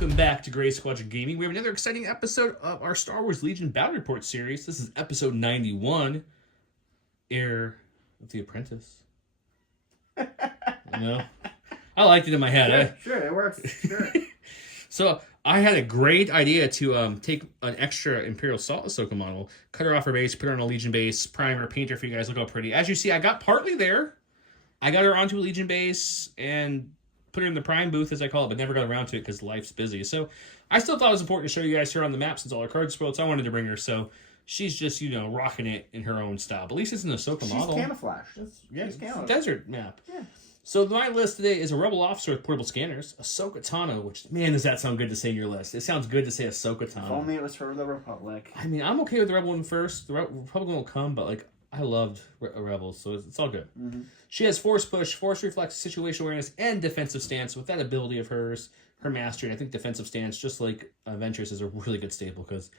Welcome back to Gray Squadron Gaming. We have another exciting episode of our Star Wars Legion Battle Report series. This is episode 91, Heir of the Apprentice. You know? I liked it in my head. Sure, it works. Sure. So, I had a great idea to take an extra Imperial Salt Ahsoka model, cut her off her base, put her on a Legion base, prime her, paint her for you guys. Look how pretty. As you see, I got partly there. I got her onto a Legion base and put her in the prime booth, as I call it, but never got around to it because life's busy. So I still thought it was important to show you guys here on the map since all our cards spoiled, so I wanted to bring her. So she's just, you know, rocking it in her own style. But at least it's an Ahsoka model. She's camouflage. She's camouflage. Desert map. Yeah. So my list today is a Rebel officer with portable scanners, Ahsoka Tano, which, man, does that sound good to say in your list. It sounds good to say Ahsoka Tano. If only it was for the Republic. I mean, I'm okay with the Rebel one first. The Republican will come, but, like, I loved Rebels, so it's all good. Mm-hmm. She has Force Push, Force Reflex, Situational Awareness, and Defensive Stance. With that ability of hers, her mastery, I think Defensive Stance, just like Ventress, is a really good staple, because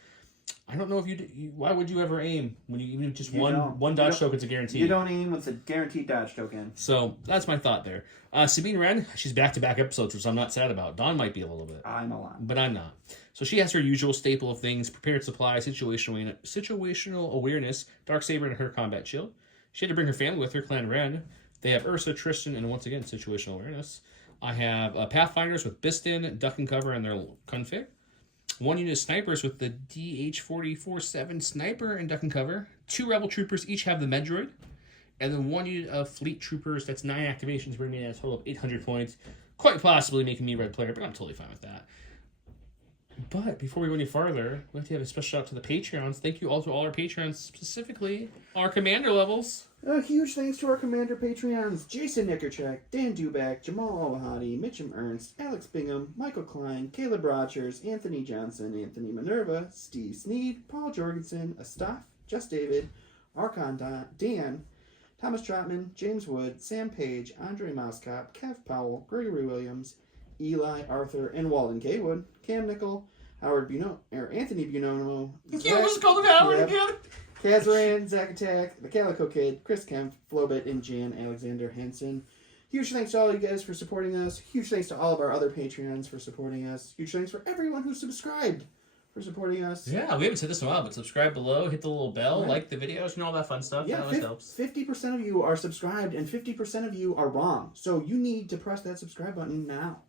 I don't know if why would you ever aim when you even just one dodge token's a guarantee? You don't aim with a guaranteed dodge token. So that's my thought there. Sabine Wren, she's back-to-back episodes, which I'm not sad about. Dawn might be a little bit. I'm a lot. But I'm not. So she has her usual staple of things: prepared supply, situational awareness, Darksaber, and her combat shield. She had to bring her family with her, Clan Wren. They have Ursa, Tristan, and once again, situational awareness. I have Pathfinders with Biston, Duck and Cover, and their config. One unit of snipers with the DH-44-7 sniper and Duck and Cover. 2 Rebel troopers each have the Medroid. And then 1 unit of fleet troopers, that's 9 activations, bringing me a total of 800 points. Quite possibly making me a red player, but I'm totally fine with that. But before we go any farther, we have to have a special shout out to the Patreons. Thank you all to all our Patreons, specifically our commander levels. Huge thanks to our commander Patreons: Jason Nickerchak, Dan Dubak, Jamal Al-Wahadi, Mitchum Ernst, Alex Bingham, Michael Klein, Caleb Rogers, Anthony Johnson, Anthony Minerva, Steve Sneed, Paul Jorgensen, Astaf, Just David, Archon Dan, Thomas Trotman, James Wood, Sam Page, Andre Moskop, Kev Powell, Gregory Williams, Eli, Arthur, and Walden Kaywood, Cam Nickel, Anthony Buonomo, Let's call them Howard again. Kazaran, Zach Attack, the Calico Kid, Chris Kemp, Flobit, and Jan Alexander Henson. Huge thanks to all you guys for supporting us. Huge thanks to all of our other Patreons for supporting us. Huge thanks for everyone who subscribed for supporting us. Yeah, we haven't said this in a while, but subscribe below, hit the little bell, right. Like the videos, and all that fun stuff. Yeah, that always helps. 50% of you are subscribed, and 50% of you are wrong. So you need to press that subscribe button now.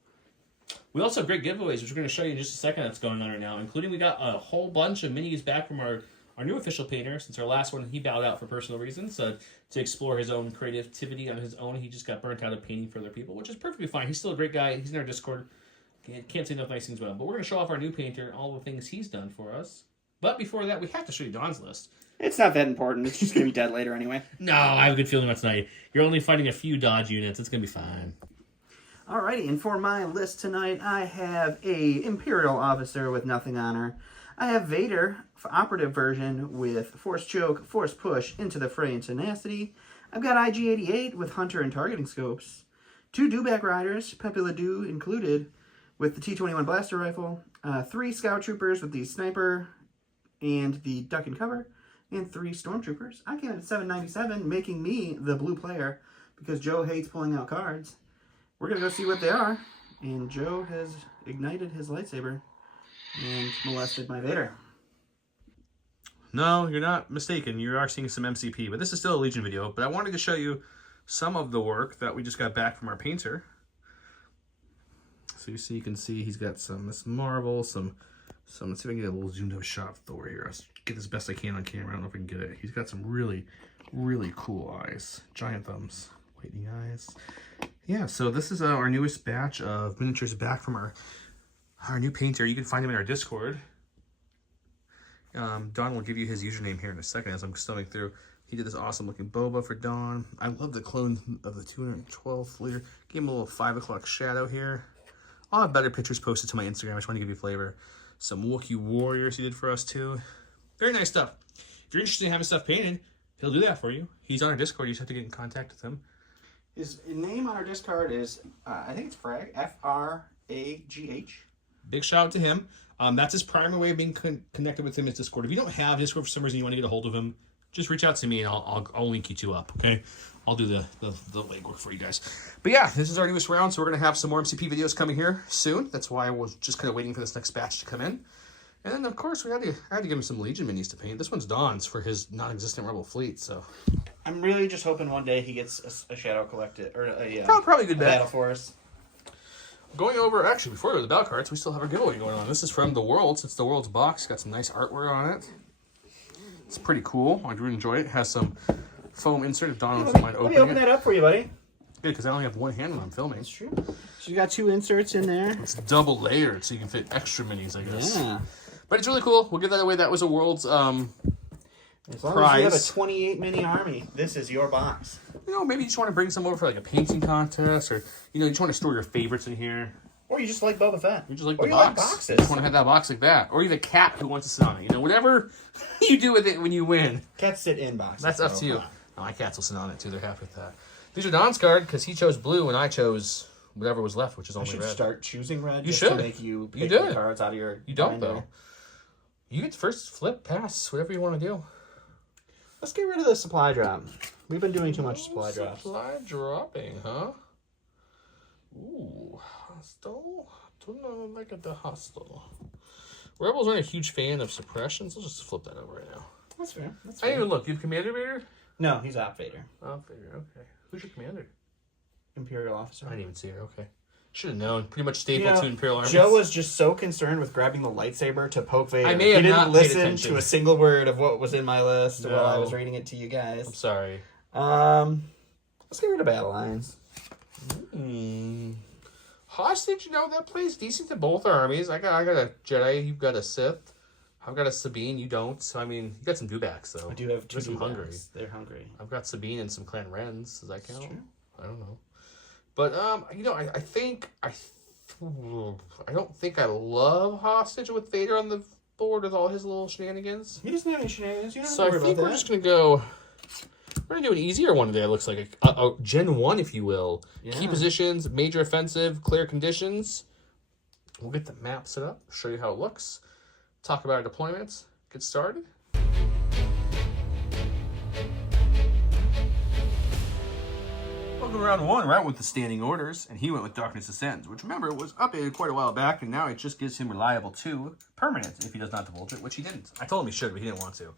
We also have great giveaways, which we're going to show you in just a second that's going on right now, including we got a whole bunch of minis back from our new official painter. Since our last one, he bowed out for personal reasons. To explore his own creativity on his own, he just got burnt out of painting for other people, which is perfectly fine. He's still a great guy. He's in our Discord. Can't say enough nice things about him. But we're going to show off our new painter and all the things he's done for us. But before that, we have to show you Don's list. It's not that important. It's just going to be dead later anyway. No, I have a good feeling that's not. You're only fighting a few dodge units. It's going to be fine. Alrighty, and for my list tonight, I have a Imperial officer with nothing on her. I have Vader, operative version, with Force Choke, Force Push, Into the Fray, and Tenacity. I've got IG88 with Hunter and Targeting Scopes. 2 Dewback Riders, Pepe Ledoux included, with the T-21 Blaster Rifle. 3 Scout Troopers with the Sniper and the Duck and Cover. And 3 Stormtroopers. I came at 797, making me the blue player, because Joe hates pulling out cards. We're going to go see what they are. And Joe has ignited his lightsaber and molested my Vader. No, you're not mistaken. You are seeing some MCP, but this is still a Legion video. But I wanted to show you some of the work that we just got back from our painter. So you can see he's got some Miss Marvel, let's see if I can get a little zoomed up shot of Thor here. I'll get as best I can on camera. I don't know if I can get it. He's got some really, really cool eyes. Giant thumbs, lightning eyes. Yeah, so this is our newest batch of miniatures back from our new painter. You can find him in our Discord. Don will give you his username here in a second as I'm stumbling through. He did this awesome looking boba for Don. I love the clone of the 212 fleer. Gave him a little 5 o'clock shadow here. I'll have better pictures posted to my Instagram. I just want to give you a flavor. Some Wookiee warriors he did for us too. Very nice stuff. If you're interested in having stuff painted, he'll do that for you. He's on our Discord. You just have to get in contact with him. His name on our Discord is, I think it's Frag, F-R-A-G-H. Big shout out to him. That's his primary way of being connected with him is Discord. If you don't have Discord for some reason, you want to get a hold of him, just reach out to me and I'll link you two up, okay? I'll do the legwork for you guys. But yeah, this is our newest round, so we're going to have some more MCP videos coming here soon. That's why I was just kind of waiting for this next batch to come in. And then, of course, I had to give him some Legion minis to paint. This one's Dawn's for his non-existent Rebel fleet, so... I'm really just hoping one day he gets a Shadow Collected, or probably a good bet. Battle Force. Going over, actually, before we go to the battle cards, we still have our giveaway going on. This is from The Worlds. It's The Worlds box. Got some nice artwork on it. It's pretty cool. I do enjoy it. It has some foam insert if Dawn doesn't mind opening it. Let me open that up for you, buddy. Good, because I only have one hand when I'm filming. That's true. So you got 2 inserts in there. It's double layered, so you can fit extra minis, I guess. Yeah. But it's really cool. We'll give that away. That was a World's as long prize. as you have a 28 mini army, this is your box. You know, maybe you just want to bring some over for like a painting contest, or you just want to store your favorites in here. Or you just like Boba Fett. You just like or the you box. like boxes. You just want to have that box like that. Or you're the cat who wants to sit on it. Whatever you do with it when you win. Cats sit in boxes. That's up to you. Oh, my cats will sit on it too. They're happy with that. These are Don's card because he chose blue and I chose whatever was left, which is only red. You should start choosing red. You just should. To make you pick the cards out of your You don't, binder. though. You get first flip, pass, whatever you want to do. Let's get rid of the supply drop. We've been doing too much supply drops. Supply dropping, huh? Ooh, hostile. Don't know like at the hostile. Rebels aren't a huge fan of suppressions. I'll just flip that over right now. That's fair. That's I fair. didn't even look. You have Commander Vader? No, he's Op Vader. Op Vader, okay. Who's your commander? Imperial officer. I didn't even see her, okay. Should have known. Pretty much staple to Imperial Armies. Joe was just so concerned with grabbing the lightsaber to poke Vader. I may have he didn't not paid listen attention. to a single word of what was in my list No. while I was reading it to you guys. I'm sorry. Let's get rid of Battle Lines. Hostage, that plays decent to both armies. I got a Jedi, you've got a Sith. I've got a Sabine, you don't. So, you got some dewbacks, though. I do have 2 There's some hungry. They're hungry. I've got Sabine and some Clan Wrens. Does that count? True. I don't know. But, I think... I don't think I love Hostage with Vader on the board with all his little shenanigans. He doesn't have any shenanigans. You don't So have I to worry think about we're that. just going to go... We're going to do an easier one today, it looks like. A Gen 1, if you will. Yeah. Key positions, major offensive, clear conditions. We'll get the map set up, show you how it looks, talk about our deployments, get started. Welcome to round 1. We're out with the standing orders, and he went with Darkness Ascends, which, remember, was updated quite a while back, and now it just gives him reliable 2 permanent if he does not divulge it, which he didn't. I told him he should, but he didn't want to.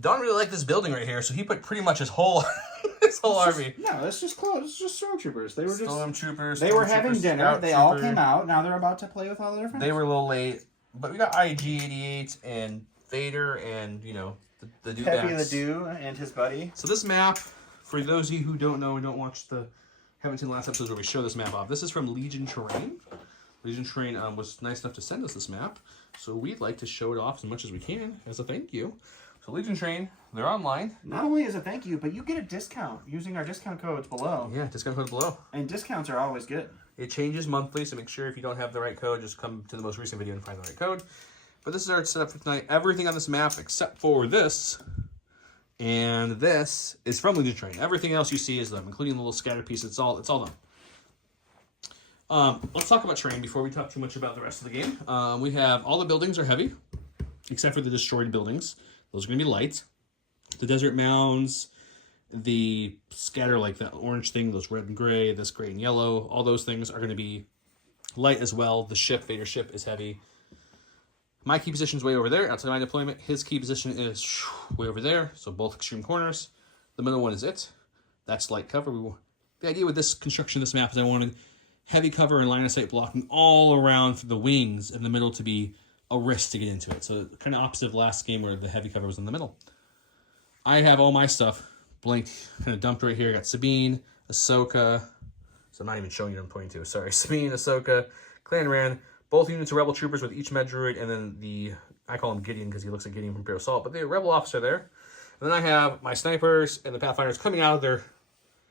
Don really liked this building right here, so he put pretty much his whole army. No, it's just close. It's just stormtroopers. They were just Stormtroopers. They were having dinner. Scout They all Trooper. came out. Now they're about to play with all their friends. They were a little late, but we got IG88 and Vader and, the Dewbacks. Peppy the Dew and his buddy. So this map, for those of you who don't know and don't watch haven't seen the last episodes where we show this map off, this is from Legion Terrain. Legion Terrain was nice enough to send us this map, so we'd like to show it off as much as we can as a thank you. So Legion Terrain, they're online. Not only as a thank you, but you get a discount using our discount codes below. Yeah, discount code below. And discounts are always good. It changes monthly, so make sure if you don't have the right code, just come to the most recent video and find the right code. But this is our setup for tonight. Everything on this map except for this and this is from Legion Terrain. Everything else you see is them, including the little scatter pieces. It's all done. Let's talk about terrain before we talk too much about the rest of the game. We have all the buildings are heavy, except for the destroyed buildings. Those are going to be light. The desert mounds, the scatter, like that orange thing, those red and gray, this gray and yellow, all those things are going to be light as well. The ship, Vader ship, is heavy. My key position is way over there, outside my deployment. His key position is way over there, so both extreme corners. The middle one is it. That's light cover. The idea with this construction of this map is I wanted heavy cover and line of sight blocking all around for the wings, and the middle to be a risk to get into it. So kind of opposite of last game where the heavy cover was in the middle. I have all my stuff blanked, kind of dumped right here. I got Sabine, Ahsoka. So I'm not even showing you what I'm pointing to. Sorry. Sabine, Ahsoka, Clan Ran. Both units of Rebel troopers with each med droid, and then I call him Gideon because he looks like Gideon from Imperial Assault, but the Rebel officer there. And then I have my snipers and the Pathfinders coming out of their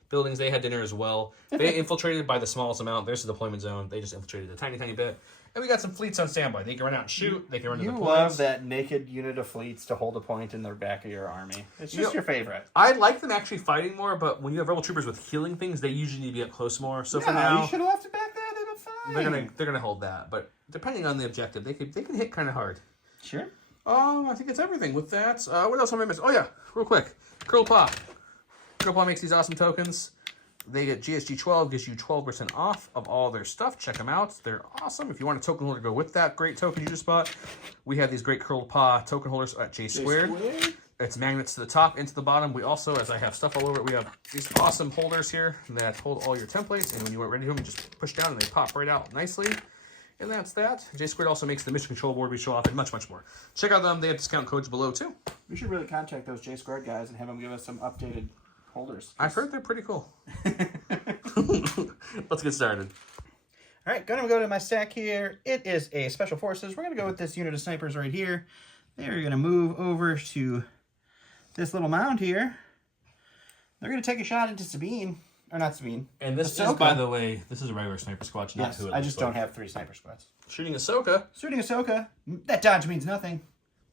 buildings. They had dinner as well. They infiltrated by the smallest amount. There's the deployment zone. They just infiltrated a tiny, tiny bit. And we got some fleets on standby. They can run out and shoot. They can run to the points. You love that naked unit of fleets to hold a point in the back of your army. It's just your favorite. I like them actually fighting more, but when you have Rebel troopers with healing things, they usually need to be up close more. So for now, you should have left it back there. They've been fine. they're gonna hold that. But depending on the objective, they can hit kind of hard. Sure. I think it's everything with that. What else am I missing? Oh yeah, real quick. Curl Paw. Curl Paw makes these awesome tokens. They get GSG12, gives you 12% off of all their stuff. Check them out. They're awesome. If you want a token holder to go with that great token you just bought, we have these great Curl Paw token holders at J Squared. It's magnets to the top and to the bottom. We also, as I have stuff all over it, we have these awesome holders here that hold all your templates. And when you are ready to them, you just push down and they pop right out nicely. And that's that. J Squared also makes the mission control board we show off and much, much more. Check out them. They have discount codes below too. We should really contact those J Squared guys and have them give us some updated holders. I've heard they're pretty cool. Let's get started. All right, gonna go to my stack here. It is a Special Forces. We're gonna go with this unit of snipers right here. They're gonna move over to this little mound here. They're gonna take a shot into Sabine. Or not Sabine. And this is, by the way, this is a regular sniper squad. Not yes, I just don't have 3 sniper squads. Shooting Ahsoka. Shooting Ahsoka. That dodge means nothing.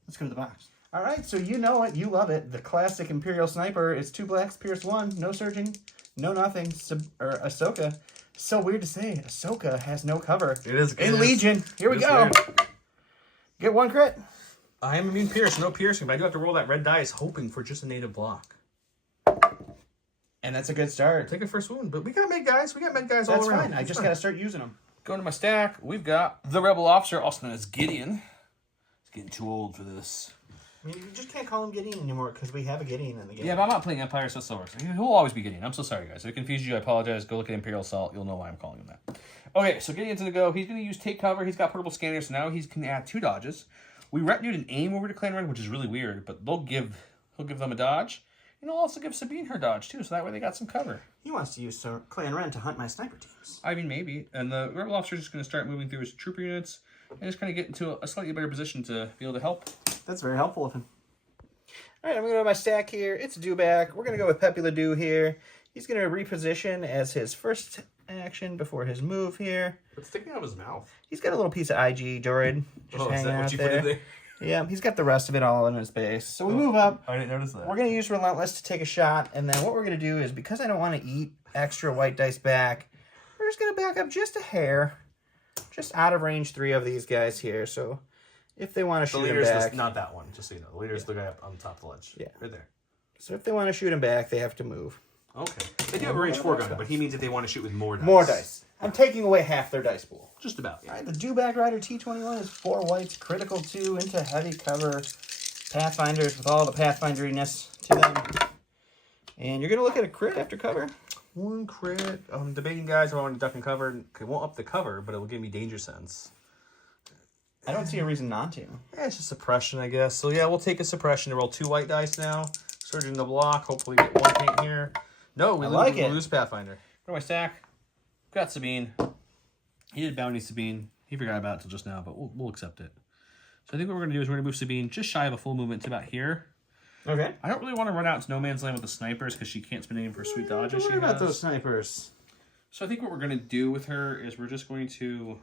Let's go to the box. All right, so you know it. You love it. The classic Imperial sniper is 2 blacks, pierce 1, no surging, no nothing. Ahsoka. So weird to say. Ahsoka has no cover. It is. In Legion. Here we go. Weird. Get 1 crit. I am immune pierce, no piercing, but I do have to roll that red dice hoping for just a native block. And that's a good start. Take a first wound, but we got med guys. We got med guys all around. That's fine. I just got to start using them. Going to my stack, we've got the Rebel Officer, also known as Gideon. He's getting too old for this. I mean, you just can't call him Gideon anymore because we have a Gideon in the game. Yeah, but I'm not playing Empire, so it still works. He'll always be Gideon. I'm so sorry, guys. If it confused you, I apologize. Go look at Imperial Assault. You'll know why I'm calling him that. Okay, so Gideon's going to go. He's going to use Take Cover. He's got Portable Scanner, so now he can add 2 dodges. We retinued an aim over to Clan Ren, which is really weird, but he'll give them a dodge. And he'll also give Sabine her dodge, too, so that way they got some cover. He wants to use Clan Ren to hunt my sniper teams. I mean, maybe. And the Rebel Officer is just going to start moving through his trooper units and just kind of get into a slightly better position to be able to help. That's very helpful of him. All right, I'm going to go to my stack here. It's a Dewback. We're going to go with Pepe Le Dew here. He's going to reposition as his first action before his move here. What's sticking out of his mouth? He's got a little piece of IG droid just hanging out there. Yeah, he's got the rest of it all in his base. So we move up. I didn't notice that. We're going to use Relentless to take a shot. And then what we're going to do is, because I don't want to eat extra white dice back, we're just going to back up just a hair. Just out of range 3 of these guys here. So if they want to shoot him back... not that one, just so you know. The leader's the guy up on top of the ledge. Yeah. Right there. So if they want to shoot him back, they have to move. Okay. They do have a range 4 gun, but he means if they want to shoot with more dice. More dice. I'm taking away half their dice pool. Just about. All right, the Dewback Rider T21 is 4 whites, critical 2 into heavy cover. Pathfinders with all the Pathfinderiness to them. And you're going to look at a crit after cover. 1 crit. I'm debating, guys, if I want to duck and cover. It won't up the cover, but it will give me danger sense. I don't see a reason not to. Yeah, it's just suppression, I guess. So, yeah, we'll take a suppression to roll 2 white dice now. Surging the block. Hopefully get 1 paint here. No, we lose Pathfinder. Go to my stack. Got Sabine. He did bounty Sabine. He forgot about it till just now, but we'll accept it. So I think what we're going to do is we're going to move Sabine just shy of a full movement to about here. Okay. I don't really want to run out into no man's land with the snipers because she can't spin aim for sweet dodges. Don't worry about those snipers. So I think what we're going to do with her is we're just going to...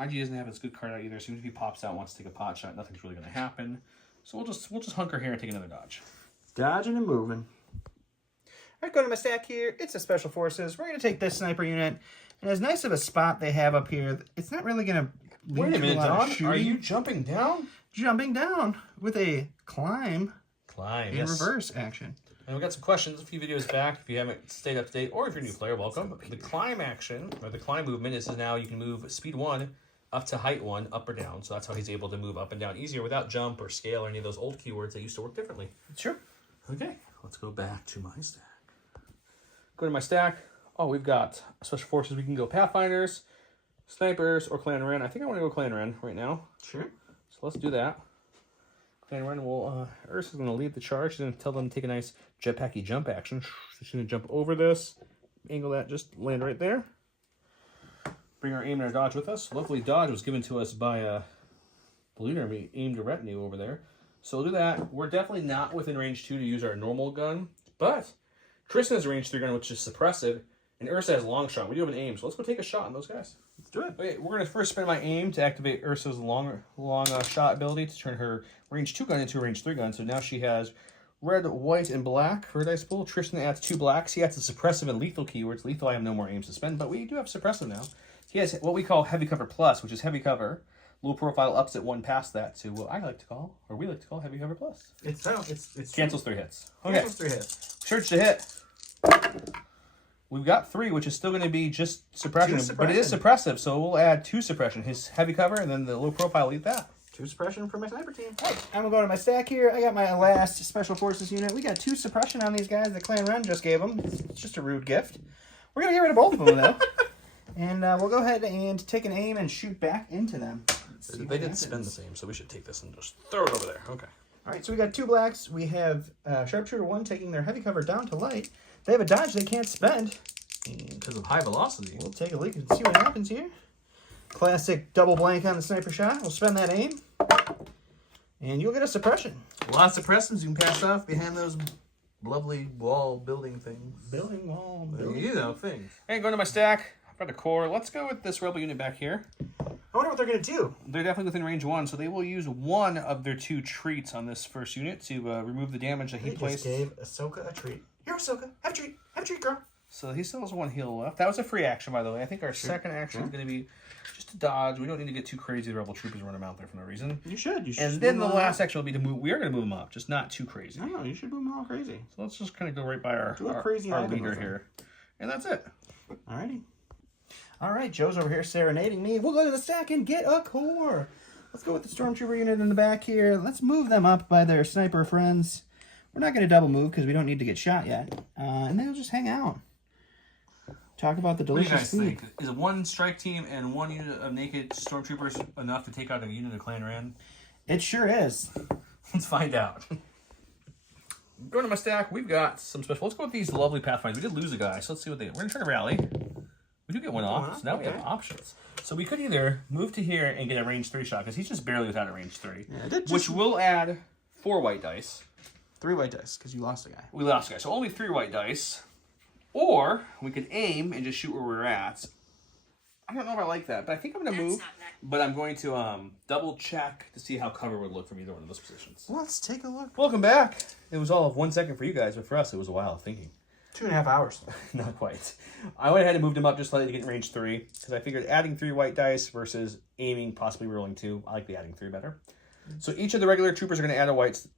IG doesn't have its good card out either, so even if he pops out and wants to take a pot shot, nothing's really going to happen. So we'll just hunker here and take another dodge. Dodging and moving. All right, go to my stack here. It's a Special Forces. We're going to take this sniper unit. And as nice of a spot they have up here, it's not really going to lead to a lot of shooting. Are you jumping down? Jumping down with a climb. Climb, in reverse action. And we got some questions a few videos back. If you haven't stayed up to date, or if you're a new player, welcome. The climb action, or the climb movement, is now you can move speed 1 up to height 1, up or down. So that's how he's able to move up and down easier without jump or scale or any of those old keywords that used to work differently. Sure. Okay, let's go back to my stack. Go to my stack. Oh, we've got Special Forces. We can go Pathfinders, Snipers, or Clan Ren. I think I want to go Clan Ren right now. Sure. So let's do that. Clan Ren will... Ursa's going to lead the charge. She's going to tell them to take a nice jetpacky jump action. She's going to jump over this, angle that, just land right there. Bring our aim and our dodge with us. Luckily, dodge was given to us by the leader. We aimed a retinue over there. So we'll do that. We're definitely not within range 2 to use our normal gun, but... Tristan has a range 3 gun, which is suppressive, and Ursa has a long shot. We do have an aim, so let's go take a shot on those guys. Let's do it. Okay, we're going to first spend my aim to activate Ursa's long shot ability to turn her range 2 gun into a range 3 gun. So now she has red, white, and black for her dice pool. Tristan adds 2 blacks. He adds the suppressive and lethal keywords. Lethal, I have no more aims to spend, but we do have suppressive now. He has what we call heavy cover plus, which is heavy cover, Low profile ups it 1 past that to what I like to call, or we like to call, Heavy Cover Plus. It's Cancels 3 hits. Okay. Cancels 3 hits. Search to hit. We've got 3, which is still going to be just suppression, but it is suppressive, so we'll add 2 suppression. His heavy cover, and then the low profile, eat that. 2 suppression for my sniper team. All right, I'm going to go to my stack here. I got my last Special Forces unit. We got 2 suppression on these guys that Clan Ren just gave them. It's just a rude gift. We're going to get rid of both of them, though. And we'll go ahead and take an aim and shoot back into them. They did spin the same, so we should take this and just throw it over there. Okay. All right, so we got 2 blacks. We have Sharpshooter 1 taking their heavy cover down to light. They have a dodge they can't spend. Because of high velocity. We'll take a look and see what happens here. Classic double blank on the sniper shot. We'll spend that aim. And you'll get a suppression. A lot of suppressions you can pass off behind those lovely wall building things. Building wall, building. You know, things. Hey, going to my stack. I've got the core. Let's go with this rebel unit back here. I wonder what they're going to do. They're definitely within range 1, so they will use 1 of their 2 treats on this first unit to remove the damage that he placed. They just gave Ahsoka a treat. Here, Ahsoka. Have a treat. Have a treat, girl. So he still has 1 heal left. That was a free action, by the way. I think our second action is going to be just to dodge. We don't need to get too crazy. The rebel troopers run them out there for no reason. You should. And then the last action will be to move. We are going to move them up, just not too crazy. No, you should move them all crazy. So let's just kind of go right by our leader here. And that's it. Alrighty. All right, Joe's over here serenading me. We'll go to the stack and get a core. Let's go with the Stormtrooper unit in the back here. Let's move them up by their sniper friends. We're not going to double move because we don't need to get shot yet. And they'll just hang out. Talk about the delicious food. What do you guys think? Is 1 strike team and 1 unit of naked Stormtroopers enough to take out a unit of Clan Ren? It sure is. Let's find out. Going to my stack, we've got some special. Let's go with these lovely Pathfinders. We did lose a guy, so let's see what they... We're going to try to rally. We do get 1 off, so now we have options. So we could either move to here and get a range 3 shot, because he's just barely without a range 3. Yeah, which will add 4 white dice. 3 white dice, because you lost a guy. We lost a guy, so only 3 white dice. Or we could aim and just shoot where we're at. I don't know if I like that, but I think I'm going to move. But I'm going to double check to see how cover would look from either one of those positions. Let's take a look. Welcome back. It was all of 1 second for you guys, but for us it was a while of thinking. 2.5 hours. Not quite. I went ahead and moved him up just slightly to get in range 3, because I figured adding 3 white dice versus aiming, possibly rolling 2. I like the adding 3 better. So each of the regular troopers are going to add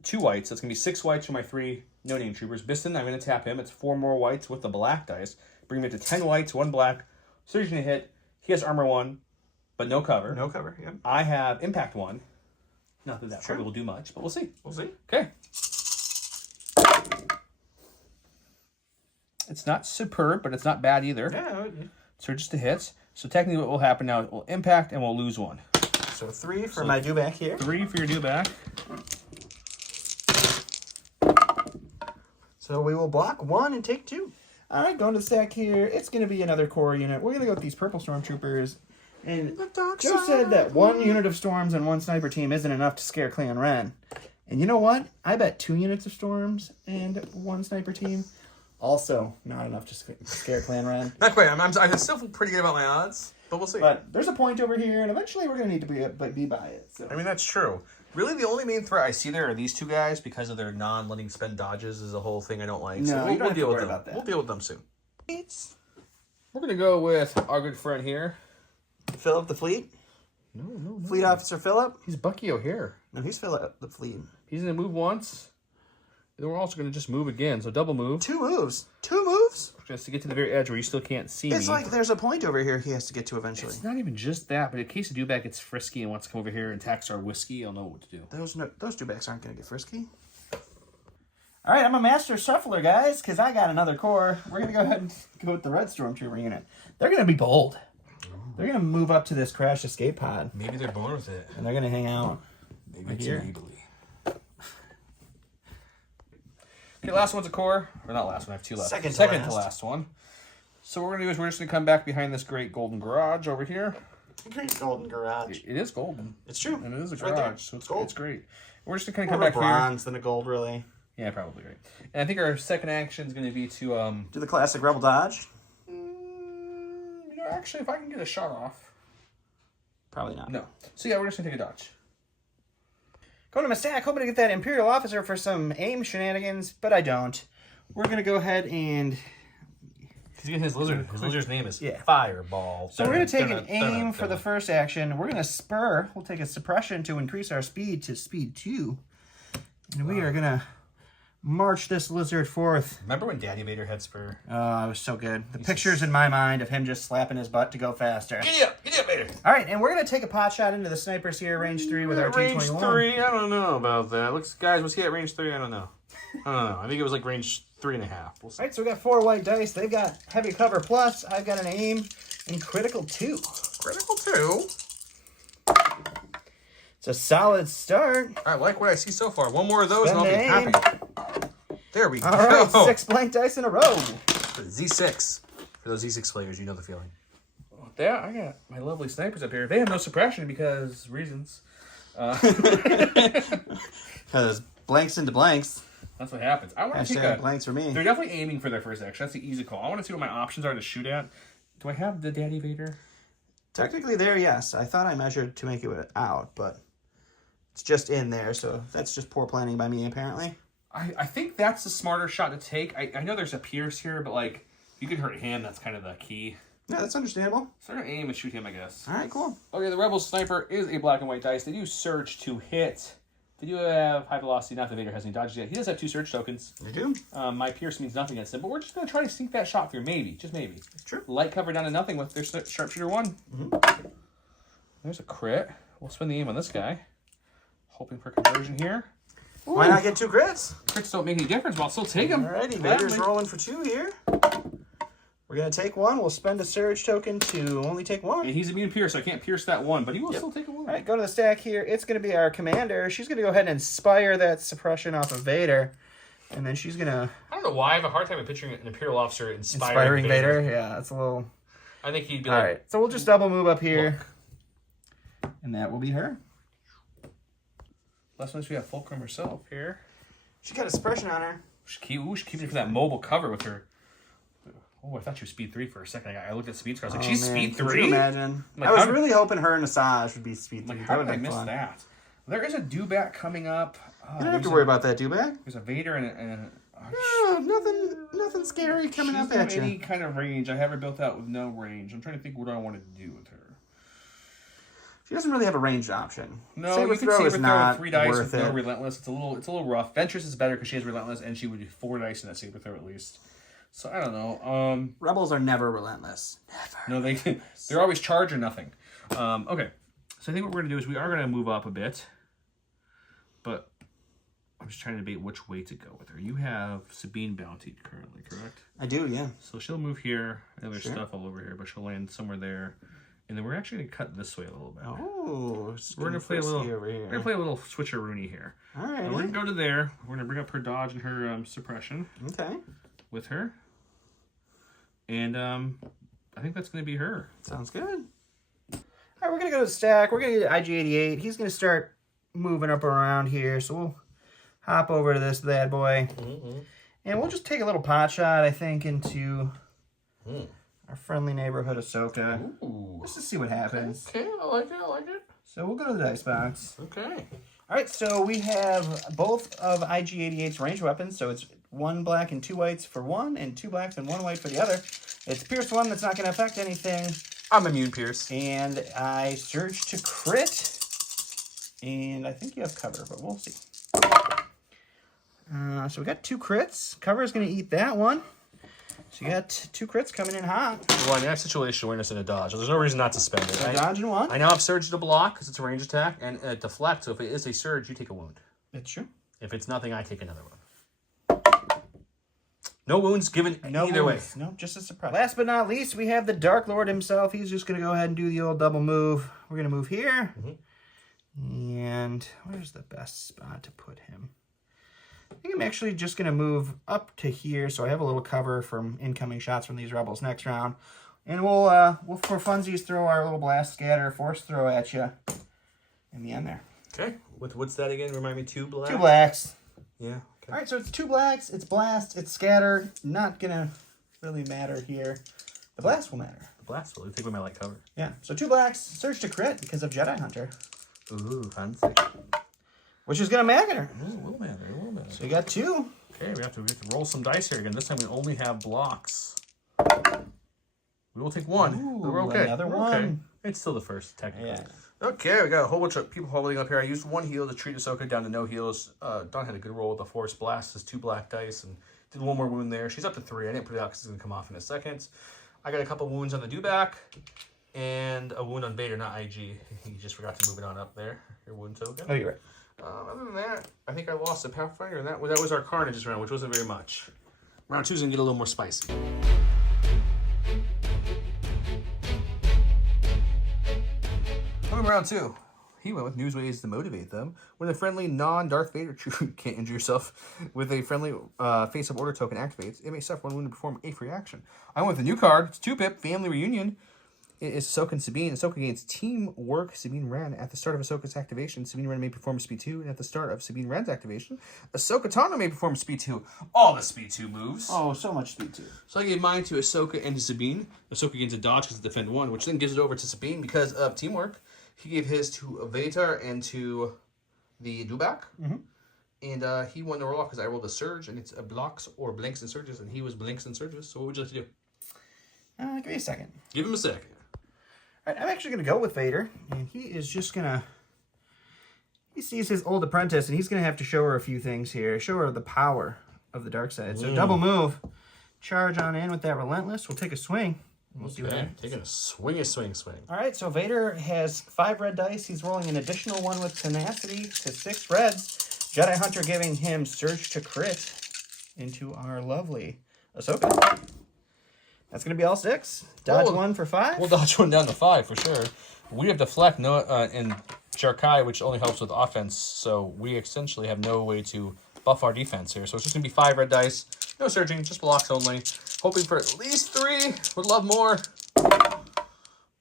2 whites. So it's going to be 6 whites for my 3 no-name troopers. Biston, I'm going to tap him. It's 4 more whites with the black dice. Bring me to 10 whites, 1 black. So he's going to hit. He has armor 1, but no cover. No cover, yeah. I have impact 1. Not that probably will do much, but we'll see. We'll see. Okay. It's not superb, but it's not bad either. Yeah. So just a hit. So technically what will happen now is we'll impact and we'll lose 1. So 3 for my dewback here. 3 for your dewback. So we will block 1 and take 2. All right, going to the stack here. It's going to be another core unit. We're going to go with these purple stormtroopers. And Joe said that 1 unit of storms and 1 sniper team isn't enough to scare Clan Ren. And you know what? I bet 2 units of storms and 1 sniper team also not enough to scare Clan Ren. Not quite. I still feel pretty good about my odds, but we'll see. But there's a point over here, and eventually we're going to need to be by it. So. I mean, that's true. Really, the only main threat I see there are these 2 guys because of their non-letting spend dodges is a whole thing I don't like. No, so you don't have to worry about that. We'll deal with them soon. We're going to go with our good friend here. Philip the Fleet? No. Fleet Officer Philip? He's Bucky O'Hare. No, he's Philip the Fleet. He's going to move once. And then we're also going to just move again. So double move. 2 moves. 2 moves? Just to get to the very edge where you still can't see me. It's like there's a point over here he has to get to eventually. It's not even just that, but in case the dewback gets frisky and wants to come over here and tax our whiskey, I'll know what to do. Those dewbacks aren't going to get frisky. All right, I'm a master shuffler, guys, because I got another core. We're going to go ahead and go with the red stormtrooper unit. They're going to be bold. They're going to move up to this crash escape pod. Maybe they're born with it. And they're going to hang out. Maybe it's enably. Okay, last one's a core. Or not last one, I have 2 left. Second to last one. So what we're going to do is we're just going to come back behind this great golden garage over here. Great golden garage. It is golden. It's true. And it is a it's garage, right so it's great. We're just going to come back here. More bronze than a gold, really. Yeah, probably right. And I think our second action is going to be to... do the classic rebel dodge. Actually, if I can get a shot off... Probably not. No. So yeah, we're just going to take a dodge. Going to my stack, hoping to get that Imperial Officer for some aim shenanigans, but I don't. We're going to go ahead and His lizard's name is Yeah. Fireball. So we're going to take an aim for the first action. We're going to spur. We'll take a suppression to increase our speed to speed 2. And we are going to march this lizard forth. Remember when Daddy Vader had spur? Oh, it was so good. The pictures in my mind of him just slapping his butt to go faster. Giddy up, Vader. All right, and we're going to take a pot shot into the snipers here, range 3 with our range T21. 3, I don't know about that. Looks, guys, was he at range 3? I don't know. I think it was like range 3.5. We'll see. All right, so we got 4 white dice. They've got heavy cover plus. I've got an aim and critical 2. Critical 2. It's a solid start. I like what I see so far. One more of those Spend and I'll be aim. happy. There we All go. right, 6 blank dice in a row. For the Z6. For those Z6 players, you know the feeling. Yeah, I got my lovely snipers up here. They have no suppression because reasons. Because blanks into blanks. That's what happens. I want to take a blanks for me. They're definitely aiming for their first action. That's the easy call. I want to see what my options are to shoot at. Do I have the Daddy Vader? Technically there, yes. I thought I measured to make it out, but it's just in there, so that's just poor planning by me, apparently. I think that's the smarter shot to take. I know there's a Pierce here, but like you can hurt him. That's kind of the key. Yeah, that's understandable. So I'm going to aim and shoot him, I guess. All right, cool. Okay, the Rebel Sniper is a black and white dice. They do surge to hit. They do have high velocity. Not that Vader has any dodges yet. He does have 2 surge tokens. They do. My Pierce means nothing against him, but we're just going to try to sink that shot through. Maybe. Just maybe. True. Light cover down to nothing with their Sharpshooter 1. Mm-hmm. There's a crit. We'll spend the aim on this guy. Hoping for conversion here. Ooh. Why not get 2 crits? Crits don't make any difference, but I'll still take them. Alrighty, Vader's rolling for 2 here. We're going to take 1. We'll spend a surge token to only take 1. And he's immune pierce, so I can't pierce that 1, but he will still take a 1. All right, go to the stack here. It's going to be our commander. She's going to go ahead and inspire that suppression off of Vader. And then she's going to... I don't know why I have a hard time picturing an Imperial officer inspiring Vader. Yeah, it's a little... I think he'd be All like... right, so we'll just double move up here. Look. And that will be her. Last one, we have Fulcrum herself here. She got a suppression on her. She's keeping it for that mobile cover with her. Oh, I thought she was speed 3 for a second. I looked at speed score. I was like, she's speed 3? Could you imagine? Like, I was really hoping her and Asajj would be speed 3. Like, how did I miss that? There is a dewback coming up. You don't have to worry about that dewback. There's a Vader and nothing scary coming up at you. Any kind of range. I have her built out with no range. I'm trying to think what I want to do with her. She doesn't really have a ranged option. No, Saber you can throw Saber is throw not with 3 dice worth with no it. relentless. It's a little rough. Ventress is better because she has relentless, and she would do 4 dice in that Saber throw at least. So I don't know. Rebels are never relentless. Never. No, they're always charge or nothing. Okay, so I think what we're gonna do is we are gonna move up a bit, but I'm just trying to debate which way to go with her. You have Sabine bounty currently, correct? I do, yeah. So she'll move here. And there's stuff all over here, but she'll land somewhere there. And then we're actually gonna cut this way a little bit. Oh, we're gonna play a little. Over here. We're gonna play a little switcheroony here. All right. We're gonna go to there. We're gonna bring up her dodge and her suppression. Okay. With her. And I think that's gonna be her. Sounds good. All right, we're gonna go to the stack. We're gonna get IG88. He's gonna start moving up around here, so we'll hop over to this bad boy, and we'll just take a little pot shot, I think, into our friendly neighborhood Ahsoka. Ooh. Just to see what happens. Okay, I like it. I like it. So we'll go to the dice box. Okay. All right, so we have both of IG88's ranged weapons. So it's 1 black and 2 whites for 1, and 2 blacks and 1 white for the other. It's Pierce 1 that's not going to affect anything. I'm immune Pierce. And I surge to crit. And I think you have cover, but we'll see. So we got 2 crits. Cover is going to eat that one. So you got 2 crits coming in hot. Well, I mean, I have situation awareness and a dodge. There's no reason not to spend it. So dodge and 1. I now have surge to block because it's a range attack, and deflect. So if it is a surge, you take a wound. That's true. If it's nothing, I take another one. No wounds given either way. No, just a surprise. Last but not least, we have the Dark Lord himself. He's just going to go ahead and do the old double move. We're going to move here. And where's the best spot to put him? I think I'm actually just going to move up to here so I have a little cover from incoming shots from these rebels next round. And we'll for funsies, throw our little blast scatter, force throw at you in the end there. Okay. What's that again? Remind me, 2 blacks? 2 blacks. Yeah. All right, so it's 2 blacks, it's blast, it's scatter. Not going to really matter here. The blast will matter. The blast will. Take away my light cover. Yeah, so 2 blacks, surge to crit because of Jedi Hunter. Ooh, fancy. Which is going to matter. It will matter. It will matter. So you got 2. Okay, we have to roll some dice here again. This time we only have blocks. We will take one. Ooh, We're okay. another We're one. Okay. It's still the first, technically. Yeah. Okay, we got a whole bunch of people holding up here. I used one heal to treat Ahsoka down to no heals. Dawn had a good roll with the Force Blast, his 2 black dice, and did one more wound there. She's up to 3. I didn't put it out because it's going to come off in a second. I got a couple wounds on the dewback, and a wound on Vader, not IG. He just forgot to move it on up there. Your wound token. Oh, you're right. Other than that, I think I lost a Pathfinder, and that was our Carnage's round, which wasn't very much. Round 2 is going to get a little more spicy. Coming round 2. He went with Newsways to motivate them. When a friendly non-Darth Vader troop can't injure yourself with a friendly face-up order token activates, it may suffer 1 wound to perform a free action. I went with a new card. It's 2-pip, Family Reunion. It is Ahsoka and Sabine. Ahsoka gains teamwork. Sabine Wren. At the start of Ahsoka's activation, Sabine Wren may perform speed 2. And at the start of Sabine Wren's activation, Ahsoka Tano may perform speed 2. All the speed 2 moves. Oh, so much speed 2. So I gave mine to Ahsoka and to Sabine. Ahsoka gains a dodge because defend 1, which then gives it over to Sabine because of teamwork. He gave his to Vader and to the dewback. And he won the roll off because I rolled a surge, and it's a blocks or blinks and surges, and he was blinks and surges. So what would you like to do? Give me a second. Give him a second. All right, I'm actually going to go with Vader, and he is just going to... He sees his old apprentice, and he's going to have to show her a few things here. Show her the power of the dark side. So double move. Charge on in with that Relentless. We'll take a swing. We'll see what happens. Taking a swing. All right, so Vader has 5 red dice. He's rolling an additional 1 with tenacity to 6 reds. Jedi Hunter giving him Surge to crit into our lovely Ahsoka. That's going to be all 6. Dodge 1 for 5. We'll dodge 1 down to 5 for sure. We have Deflect and Jarkai, which only helps with offense, so we essentially have no way to buff our defense here. So it's just going to be 5 red dice. No surging, just blocks only. Hoping for at least 3. Would love more.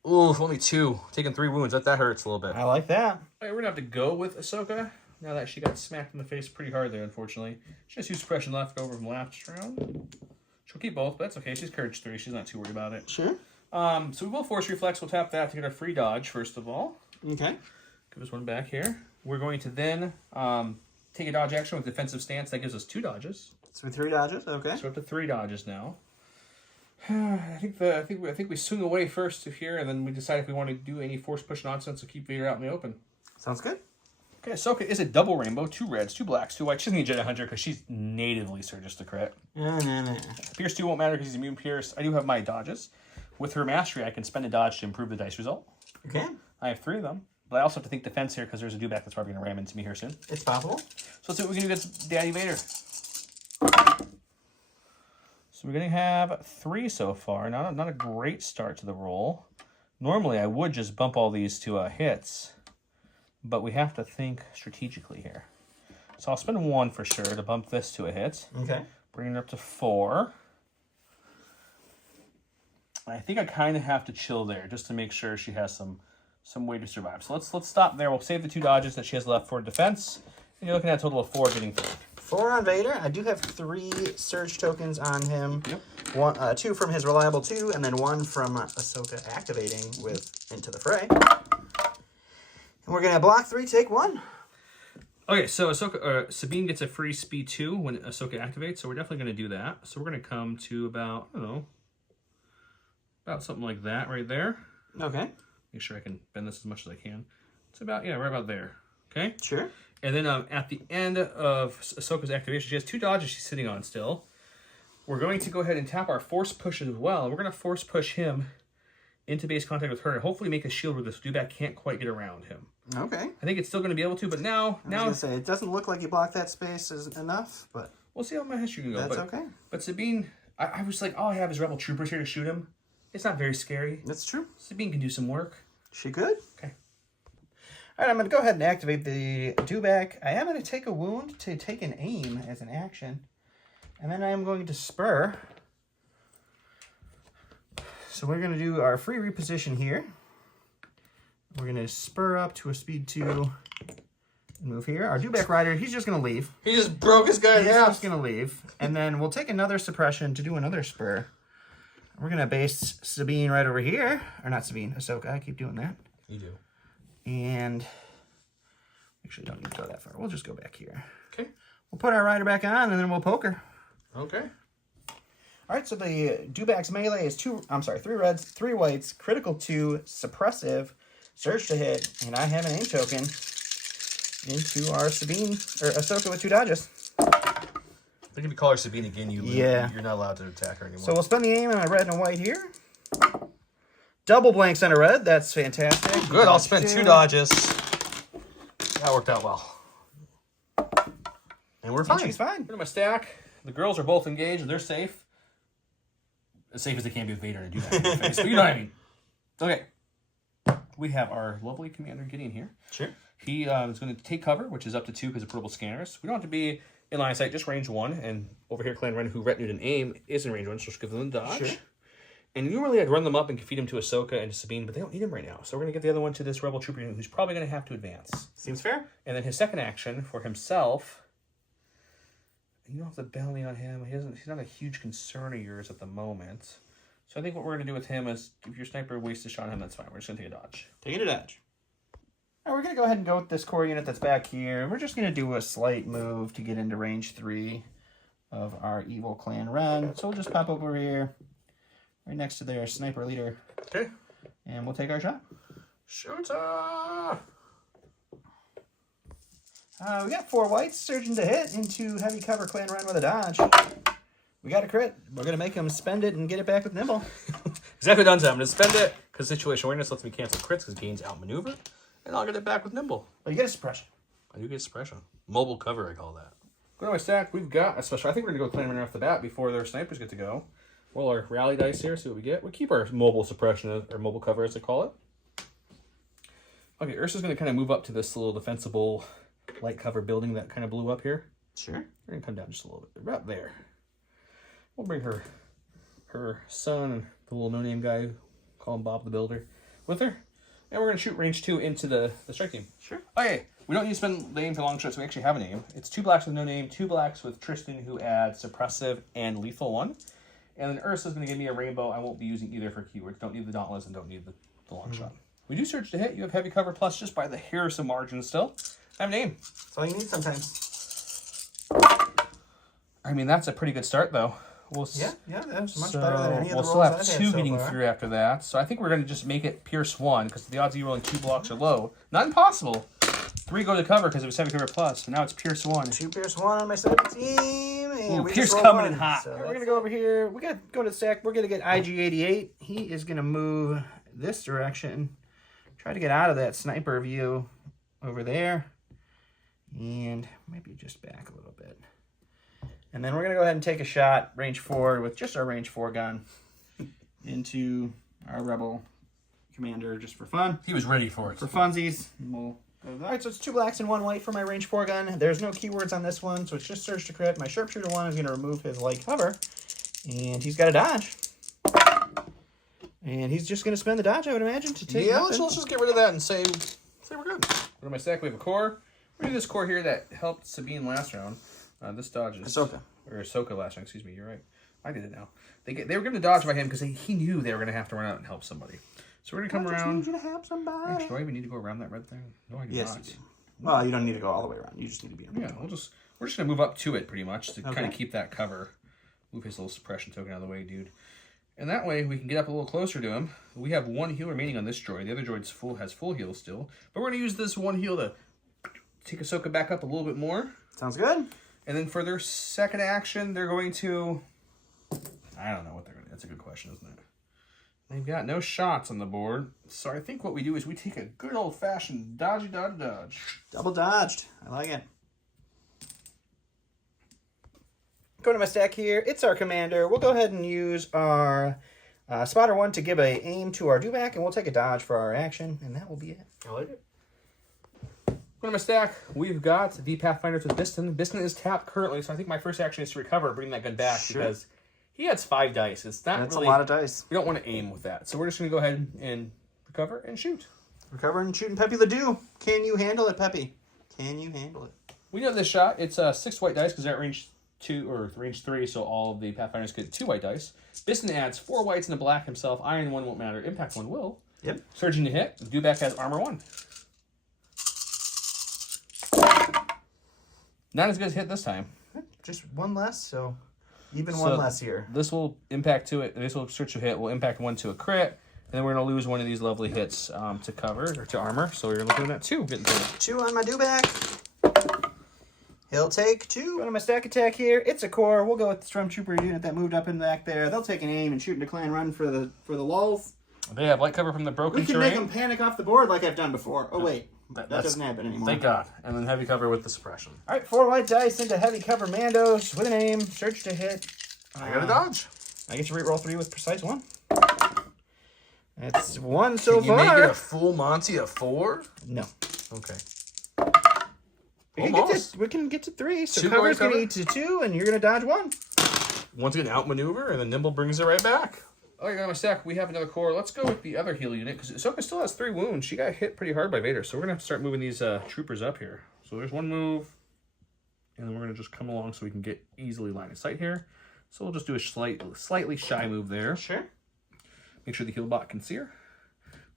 Ooh, only 2. Taking 3 wounds. That hurts a little bit. I like that. All right, we're going to have to go with Ahsoka. Now that she got smacked in the face pretty hard there, unfortunately. She has 2 suppression left over from last round. She'll keep both, but that's okay. She's Courage 3. She's not too worried about it. Sure. So we will Force Reflex. We'll tap that to get a free dodge, first of all. Okay. Give us 1 back here. We're going to then take a dodge action with Defensive Stance. That gives us 2 dodges. So 3 dodges, okay. So up to 3 dodges now. I think we swing away first to here, and then we decide if we want to do any force push nonsense to keep Vader out in the open. Sounds good. Okay, Ahsoka is a double rainbow, 2 reds, 2 blacks, 2 whites. She doesn't need Jedi Hunter because she's natively Surges to crit. Pierce 2 won't matter because he's immune pierce. I do have my dodges. With her mastery, I can spend a dodge to improve the dice result. Okay. I have 3 of them. But I also have to think defense here because there's a dewback that's probably going to ram into me here soon. It's possible. So let's see what we can do against Daddy Vader. So we're going to have 3 so far. Not a great start to the roll. Normally, I would just bump all these to hits. But we have to think strategically here. So I'll spend 1 for sure to bump this to a hit. Okay. Bring it up to 4. And I think I kind of have to chill there just to make sure she has some way to survive. So let's stop there. We'll save the 2 dodges that she has left for defense. And you're looking at a total of 4 getting through. 4 on Vader. I do have 3 Surge tokens on him. Yep. 2 from his Reliable 2, and then 1 from Ahsoka activating with Into the Fray. And we're going to block 3, take 1. Okay, so Sabine gets a free speed 2 when Ahsoka activates, so we're definitely going to do that. So we're going to come to about, I don't know, about something like that right there. Okay. Make sure I can bend this as much as I can. It's about, right about there. Okay? Sure. And then at the end of Ahsoka's activation, she has 2 dodges she's sitting on still. We're going to go ahead and tap our Force Push as well. We're going to Force Push him into base contact with her and hopefully make a shield where this dewback can't quite get around him. Okay. I think it's still going to be able to, but now... I was going to say, it doesn't look like you blocked that space is enough, but... We'll see how my history can go. That's okay. But Sabine, I was like, all I have is Rebel Troopers here to shoot him. It's not very scary. That's true. Sabine can do some work. She could. Okay. All right, I'm going to go ahead and activate the dewback. I am going to take a wound to take an aim as an action. And then I'm going to spur. So we're going to do our free reposition here. We're going to spur up to a speed 2 and move here. Our dewback rider, he's just going to leave. He just broke his guy in half. He's just going to leave. And then we'll take another suppression to do another spur. We're going to base Sabine right over here. Or not Sabine, Ahsoka. I keep doing that. You do. And actually don't need to go that far. We'll just go back here. Okay. We'll put our rider back on and then we'll poke her. Okay. All right, so the Dewback's melee is 3 reds, 3 whites, critical 2, suppressive, surge to hit, and I have an aim token into our Sabine, or Ahsoka with 2 dodges. I think if you call her Sabine again, you lose. Yeah. You're not allowed to attack her anymore. So we'll spend the aim on a red and a white here. Double blanks on a red. That's fantastic. Good. I'll spend 2 dodges. That worked out well. And we're fine. She's fine. Put in my stack. The girls are both engaged. They're safe. As safe as they can be with Vader and do that in their face. But you know what I mean. Okay. We have our lovely Commander Gideon here. Sure. He is going to take cover, which is up to 2 because of portable scanners. We don't have to be in line of sight, just range 1. And over here, Clan Ren, who retinued an aim, is in range 1, so just give them the dodge. Sure. And normally I'd run them up and feed them to Ahsoka and to Sabine, but they don't need him right now. So we're going to get the other one to this Rebel Trooper who's probably going to have to advance. Seems fair. And then his second action for himself, you don't have to bounty on him. He's not a huge concern of yours at the moment. So I think what we're going to do with him is, if your sniper wastes a shot on him, that's fine. We're just going to take a dodge. Taking a dodge. All right, we're going to go ahead and go with this core unit that's back here. We're just going to do a slight move to get into range 3 of our evil Clan Ren. So we'll just pop over here, right next to their sniper leader. Okay. And we'll take our shot. Shooter! We got 4 whites surging to hit into heavy cover Clan Ren with a dodge. We got a crit. We're going to make him spend it and get it back with Nimble. Exactly done, so I'm going to spend it because situation awareness lets me cancel crits because gains outmaneuver, and I'll get it back with Nimble. Oh, you get a suppression. I do get suppression. Mobile cover, I call that. Go to my stack. We've got a special. I think we're going to go Clan Ren off the bat before their snipers get to go. Roll our rally dice here, see what we get. We keep our mobile suppression, or mobile cover as they call it. Okay, Ursa's going to kind of move up to this little defensible light cover building that kind of blew up here. Sure. We're going to come down just a little bit. Right there. We'll bring her son and the little no-name guy, call him Bob the Builder, with her. And we're going to shoot range 2 into the strike team. Sure. Okay, we don't need to spend the aim for long shots. We actually have a name. It's 2 blacks with no name, 2 blacks with Tristan, who adds suppressive and lethal 1. And then Ursa's going to give me a rainbow. I won't be using either for keywords. Don't need the dauntless and don't need the long shot. We do surge to hit. You have heavy cover plus just by the hair of some margin still. I have a name. That's all you need sometimes. I mean, that's a pretty good start, though. Yeah, that's much better than any of the rolls we'll still have I've 2 had so getting far. through after that. So I think we're going to just make it pierce 1 because the odds of you rolling 2 blocks are low. Not impossible. 3 go to cover because it was heavy cover plus. So now it's pierce 1. 2 pierce 1 on my sniper team. And Ooh, we Pierce just roll coming 1. in hot. So we're going to go over here. We got to go to the stack. We're going to get IG88. He is going to move this direction. Try to get out of that sniper view over there. And maybe just back a little bit. And then we're going to go ahead and take a shot, range 4, with just our range 4 gun into our Rebel Commander just for fun. He was ready for it. For funsies. All right, so it's 2 blacks and 1 white for my range 4 gun. There's no keywords on this one, so it's just surge to crit. My sharpshooter 1 is going to remove his light cover, and he's got a dodge. And he's just going to spend the dodge, I would imagine, to take let's just get rid of that and say we're good. Go to my stack. We have a core. We're going to do this core here that helped Sabine last round. This dodge is... Ahsoka last round, excuse me. You're right. I did it now. They were going to dodge by him because he knew they were going to have to run out and help somebody. So we're going to come around. Need you to help somebody. Actually, do I even need to go around that red thing? No, I do Yes, not. you do. Well, you don't need to go all the way around. You just need to be in. Yeah, we're just going to move up to it pretty much to kind of keep that cover. Move his little suppression token out of the way, dude. And that way we can get up a little closer to him. We have 1 heal remaining on this droid. The other droid's has full heal still. But we're going to use this 1 heal to take Ahsoka back up a little bit more. Sounds good. And then for their second action, they're going to... I don't know what they're going to... That's a good question, isn't it? They've got no shots on the board. So I think what we do is we take a good old-fashioned dodgy dodge. Double dodged. I like it. Go to my stack here. It's our commander. We'll go ahead and use our spotter 1 to give a aim to our dewback, and we'll take a dodge for our action, and that will be it. I like it. Go to my stack. We've got the Pathfinders with Biston. Biston is tapped currently, so I think my first action is to recover, bring that gun back, because he has 5 dice. It's not That's really... a lot of dice. We don't want to aim with that. So we're just going to go ahead and recover and shoot. Recover and shooting Peppy Ledoux. Can you handle it, Peppy? Can you handle it? We know this shot. It's 6 white dice, because they're at range 2 or range 3, so all of the Pathfinders get 2 white dice. Biston adds 4 whites and a black himself. Iron 1 won't matter. Impact 1 will. Yep. Surging to hit. Dewback has armor 1. Not as good as hit this time. Just 1 less, so Even one less here. This will impact to it. This will search to hit. Will impact 1 to a crit. And then we're going to lose one of these lovely hits to cover or to armor. So we're looking at 2. Getting 2 on my dewback. He'll take 2. Go to my stack attack here. It's a core. We'll go with the Stormtrooper unit that moved up in the back there. They'll take an aim and shoot into clan run for the lulls. They have light cover from the broken terrain. We can make them panic off the board like I've done before. Oh, wait. That doesn't happen anymore. Thank God. And then heavy cover with the suppression. All right, 4 white dice into heavy cover Mandos with an aim. Search to hit. I got a dodge. I get to reroll 3 with precise 1. That's 1 so far. Can you make it a full Monty of 4? No. Okay. We can get to 3. So cover's going to eat to 2, and you're going to dodge 1. One's going to outmaneuver, and then Nimble brings it right back. Oh, you got my stack. We have another core. Let's go with the other heal unit, because Ahsoka still has 3 wounds. She got hit pretty hard by Vader, so we're going to have to start moving these troopers up here. So there's 1 move, and then we're going to just come along so we can get easily line of sight here. So we'll just do a slightly shy move there. Sure. Make sure the heal bot can see her.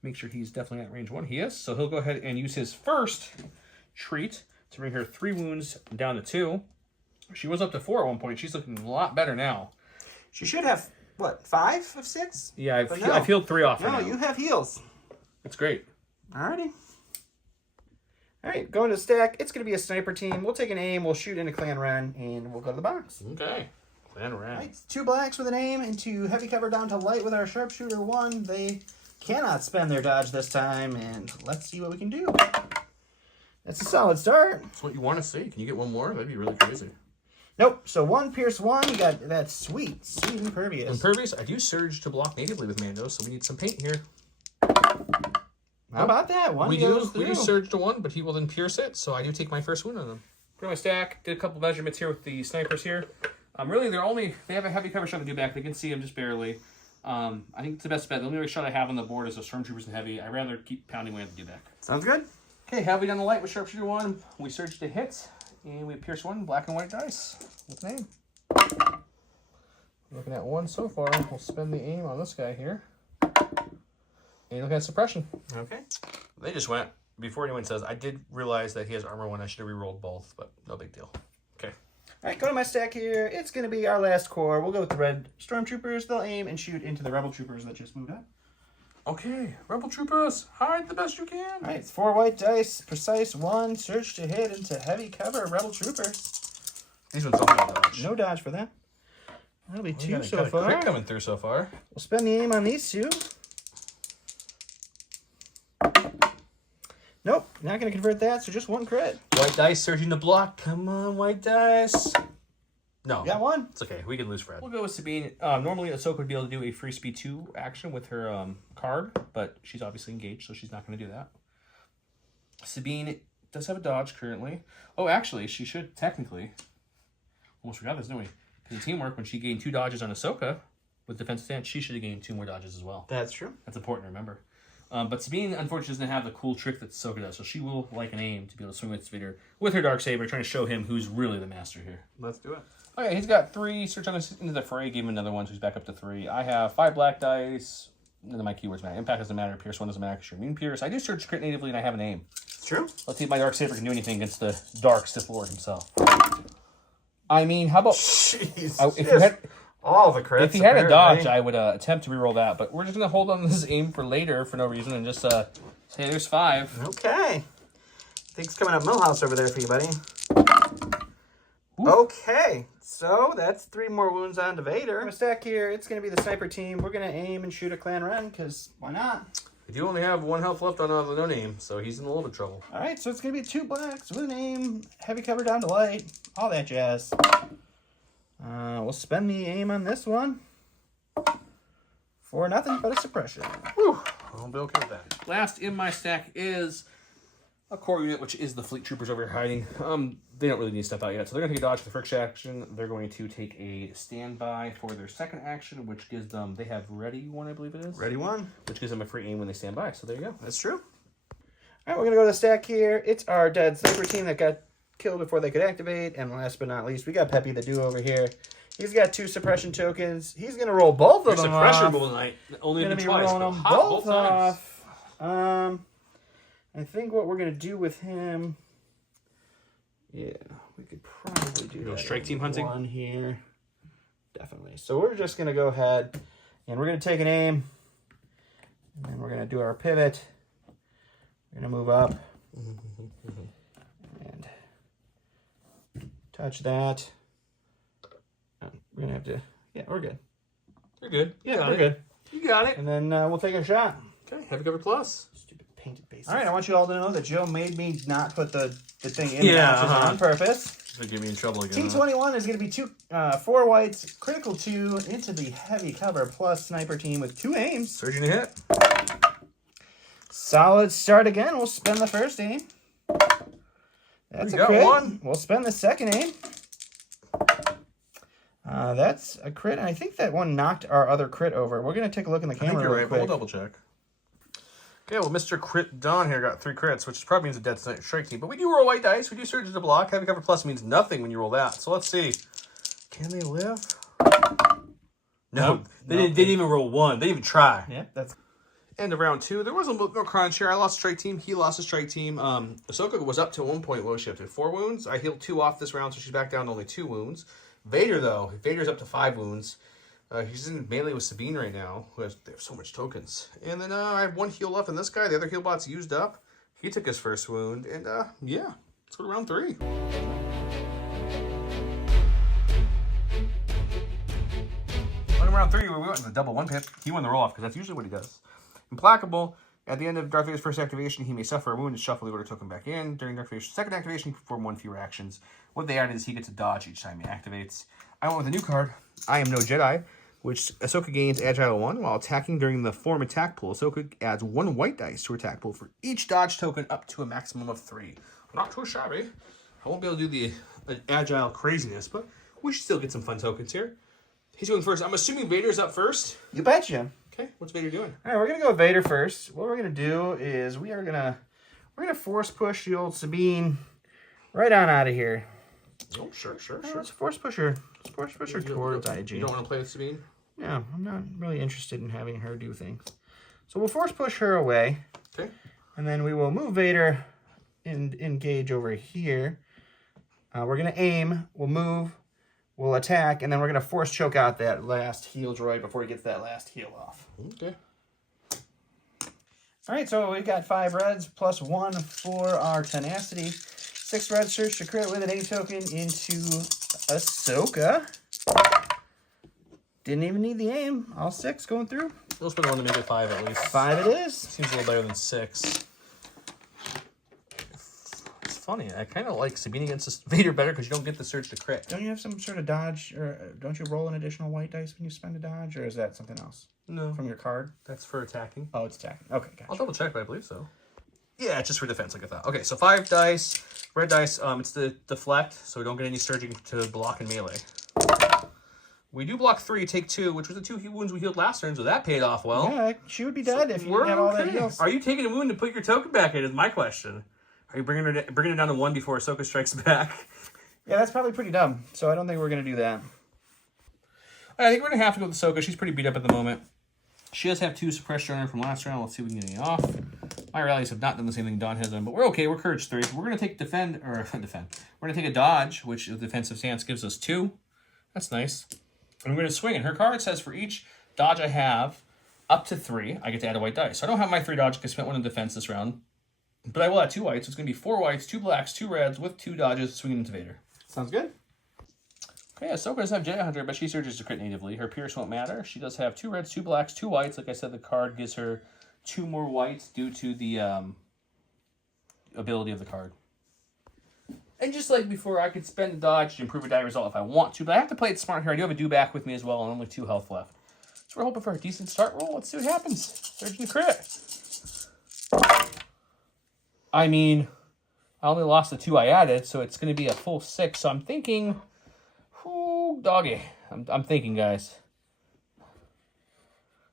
Make sure he's definitely at range 1. He is. So he'll go ahead and use his first treat to bring her 3 wounds down to 2. She was up to 4 at one point. She's looking a lot better now. She should have, what, 5 of 6? Yeah, I've healed 3 off. No, you have heals. That's great. Alrighty. Alright, going to the stack. It's going to be a sniper team. We'll take an aim. We'll shoot into clan run, and we'll go to the box. Okay. Clan run. Right, 2 blacks with an aim into heavy cover down to light with our sharpshooter 1. They cannot spend their dodge this time, and let's see what we can do. That's a solid start. That's what you want to see. Can you get 1 more? That'd be really crazy. Nope. So 1 pierce 1. You got that sweet impervious. Impervious. I do surge to block natively with Mando, so we need some paint here. How about that? 1 we goes do. We do surge to 1, but he will then pierce it. So I do take my first wound on him. Put my stack. Did a couple measurements here with the snipers here. Really, they have a heavy cover shot to do back. They can see him just barely. I think it's the best bet. The only shot I have on the board is the Stormtroopers and heavy. I'd rather keep pounding away at the do back. Sounds good. Okay, heavy down the light with sharpshooter 1. We surge to hit, and we pierce 1 black and white dice. What's the name? Looking at 1 so far. We'll spend the aim on this guy here. And look at suppression. Okay. They just went. Before anyone says, I did realize that he has armor 1. I should have re-rolled both, but no big deal. Okay. All right, go to my stack here. It's going to be our last core. We'll go with the red Stormtroopers. They'll aim and shoot into the Rebel Troopers that just moved up. Okay, Rebel Troopers, hide the best you can. All right, it's 4 white dice, precise 1, search to hit into heavy cover, Rebel Troopers. These ones don't have dodge. No dodge for that. That'll be 2 so got a far. crit coming through so far. We'll spend the aim on these 2. Nope, not going to convert that, so just 1 crit. White dice surging to block. Come on, white dice. No. Got 1. It's okay. We can lose Fred. We'll go with Sabine. Normally, Ahsoka would be able to do a free speed 2 action with her card, but she's obviously engaged, so she's not going to do that. Sabine does have a dodge currently. Oh, actually, she should technically. Almost forgot this, didn't we? Because in teamwork, when she gained 2 dodges on Ahsoka with defensive stance, she should have gained 2 more dodges as well. That's true. That's important to remember. But Sabine, unfortunately, doesn't have the cool trick that Ahsoka does, so she will like an aim to be able to swing with Vader with her Darksaber, trying to show him who's really the master here. Let's do it. Okay, he's got 3. Search on into the fray. Gave him another 1, so he's back up to 3. I have 5 black dice. None of my keywords matter. Impact doesn't matter. Pierce 1 doesn't matter because you're immune pierce. I do search crit natively, and I have an aim. It's true. Let's see if my Darksaber can do anything against the Dark Sith Lord himself. I mean, how about... Jeez. All the crits. If he had a dodge, I would attempt to reroll that, but we're just going to hold on to this aim for later for no reason and just say there's 5. Okay. Things coming up Millhouse over there for you, buddy. Ooh. Okay, so that's 3 more wounds on to Vader. I'm a stack here. It's going to be the sniper team. We're going to aim and shoot a clan run, because why not? We do only have 1 health left on the no name, so he's in a little bit of trouble. All right, so it's going to be 2 blacks with an aim, heavy cover down to light, all that jazz. We'll spend the aim on this one for nothing but a suppression. Whew, I'll be okay with that. Last in my stack is a core unit, which is the fleet troopers over here hiding. They don't really need to step out yet, so they're going to take a dodge for the friction action. They're going to take a standby for their second action, which gives them, they have ready 1, I believe it is. Ready 1. Which gives them a free aim when they stand by, so there you go. That's true. All right, we're going to go to the stack here. It's our dead sniper team that got killed before they could activate. And last but not least, we got Peppy the Duo over here. He's got 2 suppression tokens. He's going to roll both of them suppression off. Tonight. Only going to be twice, rolling them both off. I think what we're going to do with him... Yeah, we could probably do strike team hunting? 1 here. Definitely. So we're just going to go ahead and we're going to take an aim. And then we're going to do our pivot. We're going to move up. And touch that. We're going to have to... Yeah, we're good. You're good. Yeah, we're good. You got it. And then we'll take a shot. Okay, Heavy Cover Plus. Stupid painted base. All right, I want you all to know that Joe made me not put the thing in the boxes on purpose. It's going to get me in trouble again. T21 is going to be 4 whites, critical 2 into the Heavy Cover Plus sniper team with 2 aims. Surging to hit. Solid start again. We'll spend the first aim. That's a crit. 1. We'll spend the second aim. That's a crit, and I think that one knocked our other crit over. We're going to take a look in the camera. I think you're right, but we'll double check. Okay, well, Mr. Crit Don here got 3 crits, which probably means a dead strike team. But we do roll white dice. We do surge to block. Heavy Cover Plus means nothing when you roll that. So let's see. Can they live? No, they didn't even roll 1. They didn't even try. Yeah, that's... End of round 2. There was a little crunch here. I lost a strike team. He lost a strike team. Ahsoka was up to 1 point low shifted. 4 wounds. I healed 2 off this round, so she's back down to only 2 wounds. Vader, though. Vader's up to 5 wounds. He's in melee with Sabine right now. They have so much tokens. And then I have 1 heal left on this guy. The other heal bot's used up. He took his first wound. And yeah, let's go to round 3. On round 3, we went with the double 1-pip. He won the roll-off because that's usually what he does. Implacable. At the end of Darth Vader's first activation, he may suffer a wound and shuffle the order token back in. During Darth Vader's second activation, he can perform 1 fewer actions. What they added is he gets a dodge each time he activates. I went with a new card, I Am No Jedi, which Ahsoka gains Agile 1 while attacking during the form attack pool. Ahsoka adds 1 white dice to her attack pool for each dodge token up to a maximum of 3. Not too shabby. I won't be able to do the Agile craziness, but we should still get some fun tokens here. He's going first. I'm assuming Vader's up first. You betcha. Okay, what's Vader doing? All right, we're gonna go with Vader first. What we're gonna do is we're gonna force push the old Sabine right on out of here. Oh, sure. Let's force push her. Let's force push her towards IG. You don't want to play with Sabine? No, I'm not really interested in having her do things. So we'll force push her away. Okay. And then we will move Vader and engage over here. We're gonna aim. We'll move. We'll attack, and then we're going to force choke out that last heal droid before he gets that last heal off. Okay. All right, so we've got 5 reds plus 1 for our tenacity. 6 reds, search to crit with an A token into Ahsoka. Didn't even need the aim. All 6 going through. We'll spend 1 to make it 5 at least. 5 it is. Seems a little better than 6. Funny, I kind of like Sabine against Vader better because you don't get the surge to crit. Don't you have some sort of dodge, or don't you roll an additional white dice when you spend a dodge, or is that something else? No. From your card? That's for attacking. Oh, it's attacking. Okay, gotcha. I'll double check, but I believe so. Yeah, it's just for defense like I thought. Okay, so 5 dice. Red dice, it's the deflect, so we don't get any surging to block and melee. We do block 3, take 2, which was the 2 wounds we healed last turn, so that paid off well. Yeah, she would be dead if you didn't have all that heals. Are you taking a wound to put your token back in is my question. Are you bringing it down to 1 before Ahsoka strikes back? Yeah, that's probably pretty dumb. So I don't think we're going to do that. I think we're going to have to go with Ahsoka. She's pretty beat up at the moment. She does have 2 suppression on her from last round. Let's see if we can get any off. My rallies have not done the same thing Dawn has done, but we're okay. We're Courage 3. We're going to take defend. We're going to take a dodge, which the defensive stance gives us 2. That's nice. And we're going to swing it. Her card says for each dodge I have up to 3, I get to add a white dice. So I don't have my 3 dodge because I spent 1 in defense this round. But I will add 2 whites, so it's going to be 4 whites, 2 blacks, 2 reds, with 2 dodges, swinging into Vader. Sounds good. Okay, Ahsoka does have Jedi Hunter, but she surges to crit natively. Her Pierce won't matter. She does have 2 reds, 2 blacks, 2 whites. Like I said, the card gives her 2 more whites due to the ability of the card. And just like before, I could spend a dodge to improve a die result if I want to, but I have to play it smart here. I do have a do-back with me as well, and only 2 health left. So we're hoping for a decent start roll. Let's see what happens. Surging to crit. I mean, I only lost the 2 I added, so it's going to be a full 6. So I'm thinking, ooh, doggy. I'm thinking, guys.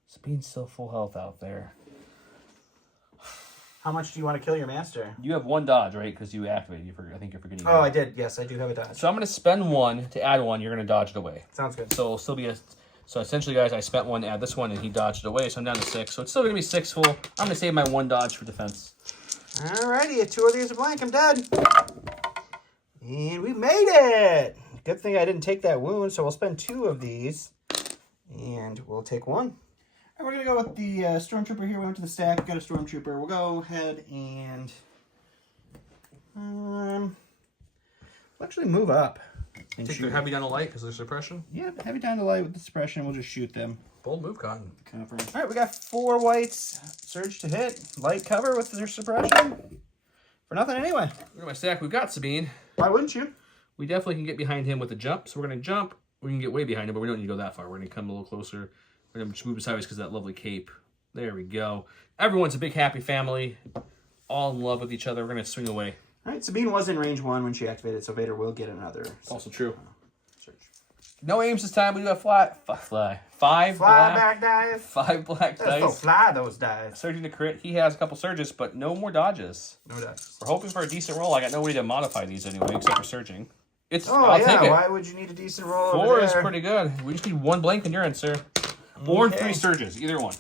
Sabine's still full health out there. How much do you want to kill your master? You have 1 dodge, right? Because you activated. I think you're forgetting. Oh, I did. Yes, I do have a dodge. So I'm going to spend 1 to add 1. You're going to dodge it away. Sounds good. So it'll still be a... So essentially, guys, I spent 1 to add this 1, and he dodged it away. So I'm down to 6. So it's still going to be 6 full. I'm going to save my 1 dodge for defense. Alrighty, if 2 of these are blank, I'm dead. And we made it! Good thing I didn't take that wound, so we'll spend 2 of these. And we'll take 1. And we're going to go with the Stormtrooper here. We went to the stack, got a Stormtrooper. We'll go ahead and actually move up. And Take the heavy down to light because of suppression? Yeah, heavy down to light with the suppression. We'll just shoot them. Bold move, Cotton. Cover. All right, we got 4 whites. Surge to hit. Light cover with their suppression. For nothing anyway. Look at my stack. We've got Sabine. Why wouldn't you? We definitely can get behind him with a jump. So we're going to jump. We can get way behind him, but we don't need to go that far. We're going to come a little closer. We're going to just move sideways because of that lovely cape. There we go. Everyone's a big happy family. All in love with each other. We're going to swing away. All right, Sabine was in range 1 when she activated, so Vader will get another. Also true. Search. No aims this time. We do have five black back dice. 5 black Let's dice. go fly those dice. Surging to crit. He has a couple surges, but no more dodges. No dice. We're hoping for a decent roll. I got no way to modify these anyway, except for surging. Oh, I'll take it. Why would you need a decent roll? 4 is pretty good. We just need 1 blank endurance, sir. Or 3 surges, either one.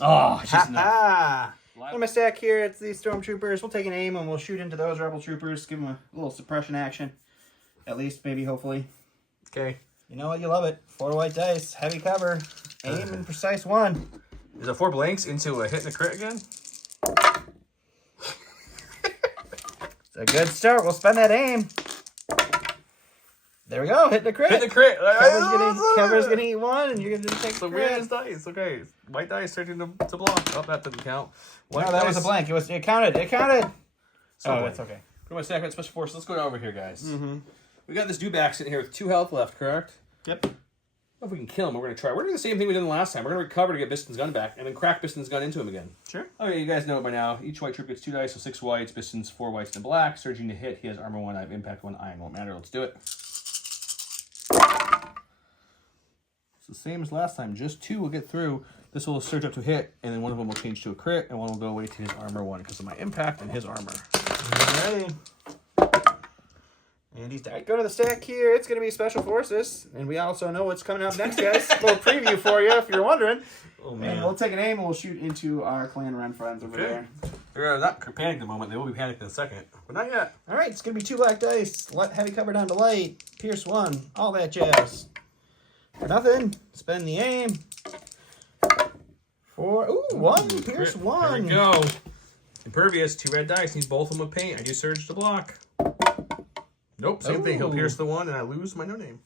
Oh, it's just enough. In my stack here, it's these Stormtroopers. We'll take an aim and we'll shoot into those Rebel Troopers. Give them a little suppression action. At least, maybe, hopefully. Okay. You know what? You love it. 4 white dice. Heavy cover. Aim and precise 1. Is it 4 blanks into a hit and a crit again? It's a good start. We'll spend that aim. There we go. Hitting the crit. Hit the crit. Cover's gonna eat 1, and you're gonna take the The crit. weirdest dice. Okay. White dice starting to block. Oh, that didn't count. White No, that was a blank. It counted. It counted. So that's okay. Pretty much stack special force. Let's go over here, guys. Mm-hmm. We got this dewback sitting here with 2 health left, correct? Yep. I don't know if we can kill him. We're going to try. We're doing the same thing we did the last time. We're going to recover to get Biston's gun back and then crack Biston's gun into him again. Sure. Okay, you guys know it by now. Each white troop gets 2 dice, so 6 whites. Biston's 4 whites and a black. Surging to hit. He has armor 1. I have impact 1. Iron won't matter. Let's do it. It's the same as last time. Just 2 will get through. This will surge up to hit, and then one of them will change to a crit, and one will go away to his armor 1 because of my impact and his armor. Alrighty. And he's go to the stack here. It's going to be Special Forces. And we also know what's coming up next, guys. A little preview for you if you're wondering. Oh, man. And we'll take an aim and we'll shoot into our Clan Ren friends over there. They're not panicking at the moment. They will be panicked in a second. But not yet. All right, it's going to be 2 black dice. Heavy cover down to light. Pierce 1. All that jazz. For nothing. Spend the aim. 4. Ooh, 1. Pierce 1. There we go. Impervious. 2 red dice. Needs both of them with paint. I do surge to block. Nope, same thing. He'll pierce the 1, and I lose my no name.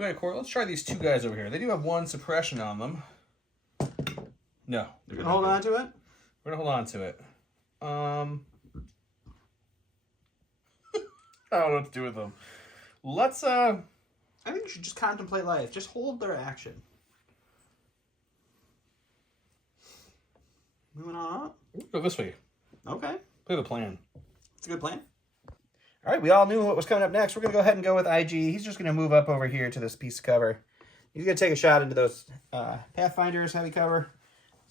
Okay, Corey, let's try these 2 guys over here. They do have 1 suppression on them. No. You're going to hold on to it? We're going to hold on to it. I don't know what to do with them. Let's, I think you should just contemplate life. Just hold their action. Moving on up. go this way. Okay. Play the plan. It's a good plan. All right, we all knew what was coming up next. We're going to go ahead and go with IG. He's just going to move up over here to this piece of cover. He's going to take a shot into those Pathfinders, heavy cover.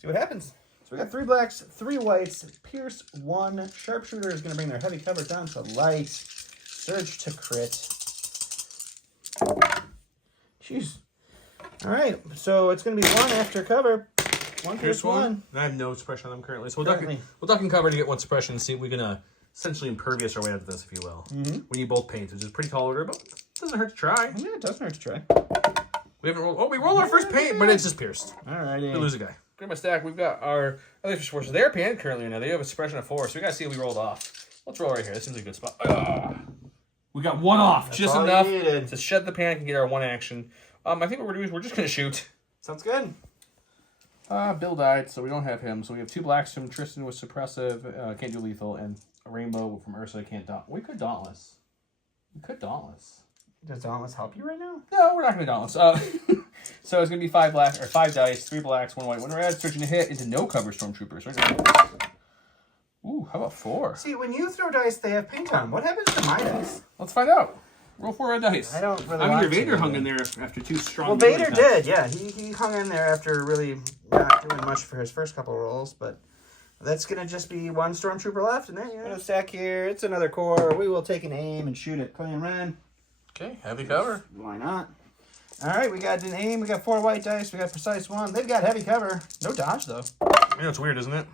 See what happens. So we got 3 blacks, 3 whites, pierce 1. Sharpshooter is going to bring their heavy cover down to light. Surge to crit. Jeez. All right, so it's going to be 1 after cover. 1 pierce 1. I have no suppression on them currently. So we'll duck and cover to get 1 suppression and see if we can essentially impervious our way out of this, if you will. Mm-hmm. We need both paints, which is pretty tall order, but it doesn't hurt to try. Yeah, it doesn't hurt to try. We haven't rolled. Oh, we rolled our first paint, but it's just pierced. All righty. We lose a guy. Grab my stack. We've got our other fish forces. They're panned currently now. They have a suppression of 4, so we got to see if we rolled off. Let's roll right here. This seems like a good spot. We got 1 off. That's just enough to shed the panic and get our 1 action. I think what we're doing is we're just going to shoot. Sounds good. Bill died, so we don't have him. So we have 2 blacks from Tristan with suppressive, can't do lethal, and a rainbow from Ursa, can't daunt. We could Dauntless. Does Dauntless help you right now? No, we're not going to Dauntless. So it's going to be 5 dice, 3 blacks, 1 white, 1 red, searching to hit into no cover Stormtroopers. Right? Ooh, how about 4? See, when you throw dice, they have paint on. What happens to my dice? Let's find out. Roll 4 red dice. I don't really. I mean, your Vader hung in there after 2 strong. Well, Vader did, yeah. He hung in there after really not doing much for his first couple of rolls, but that's gonna just be 1 Stormtrooper left, and then you're gonna stack here. It's another core. We will take an aim and shoot at Clan Ren. Okay, heavy cover. Why not? All right, we got an aim. We got 4 white dice. We got precise 1. They've got heavy cover. No dodge though. You know it's weird, isn't it?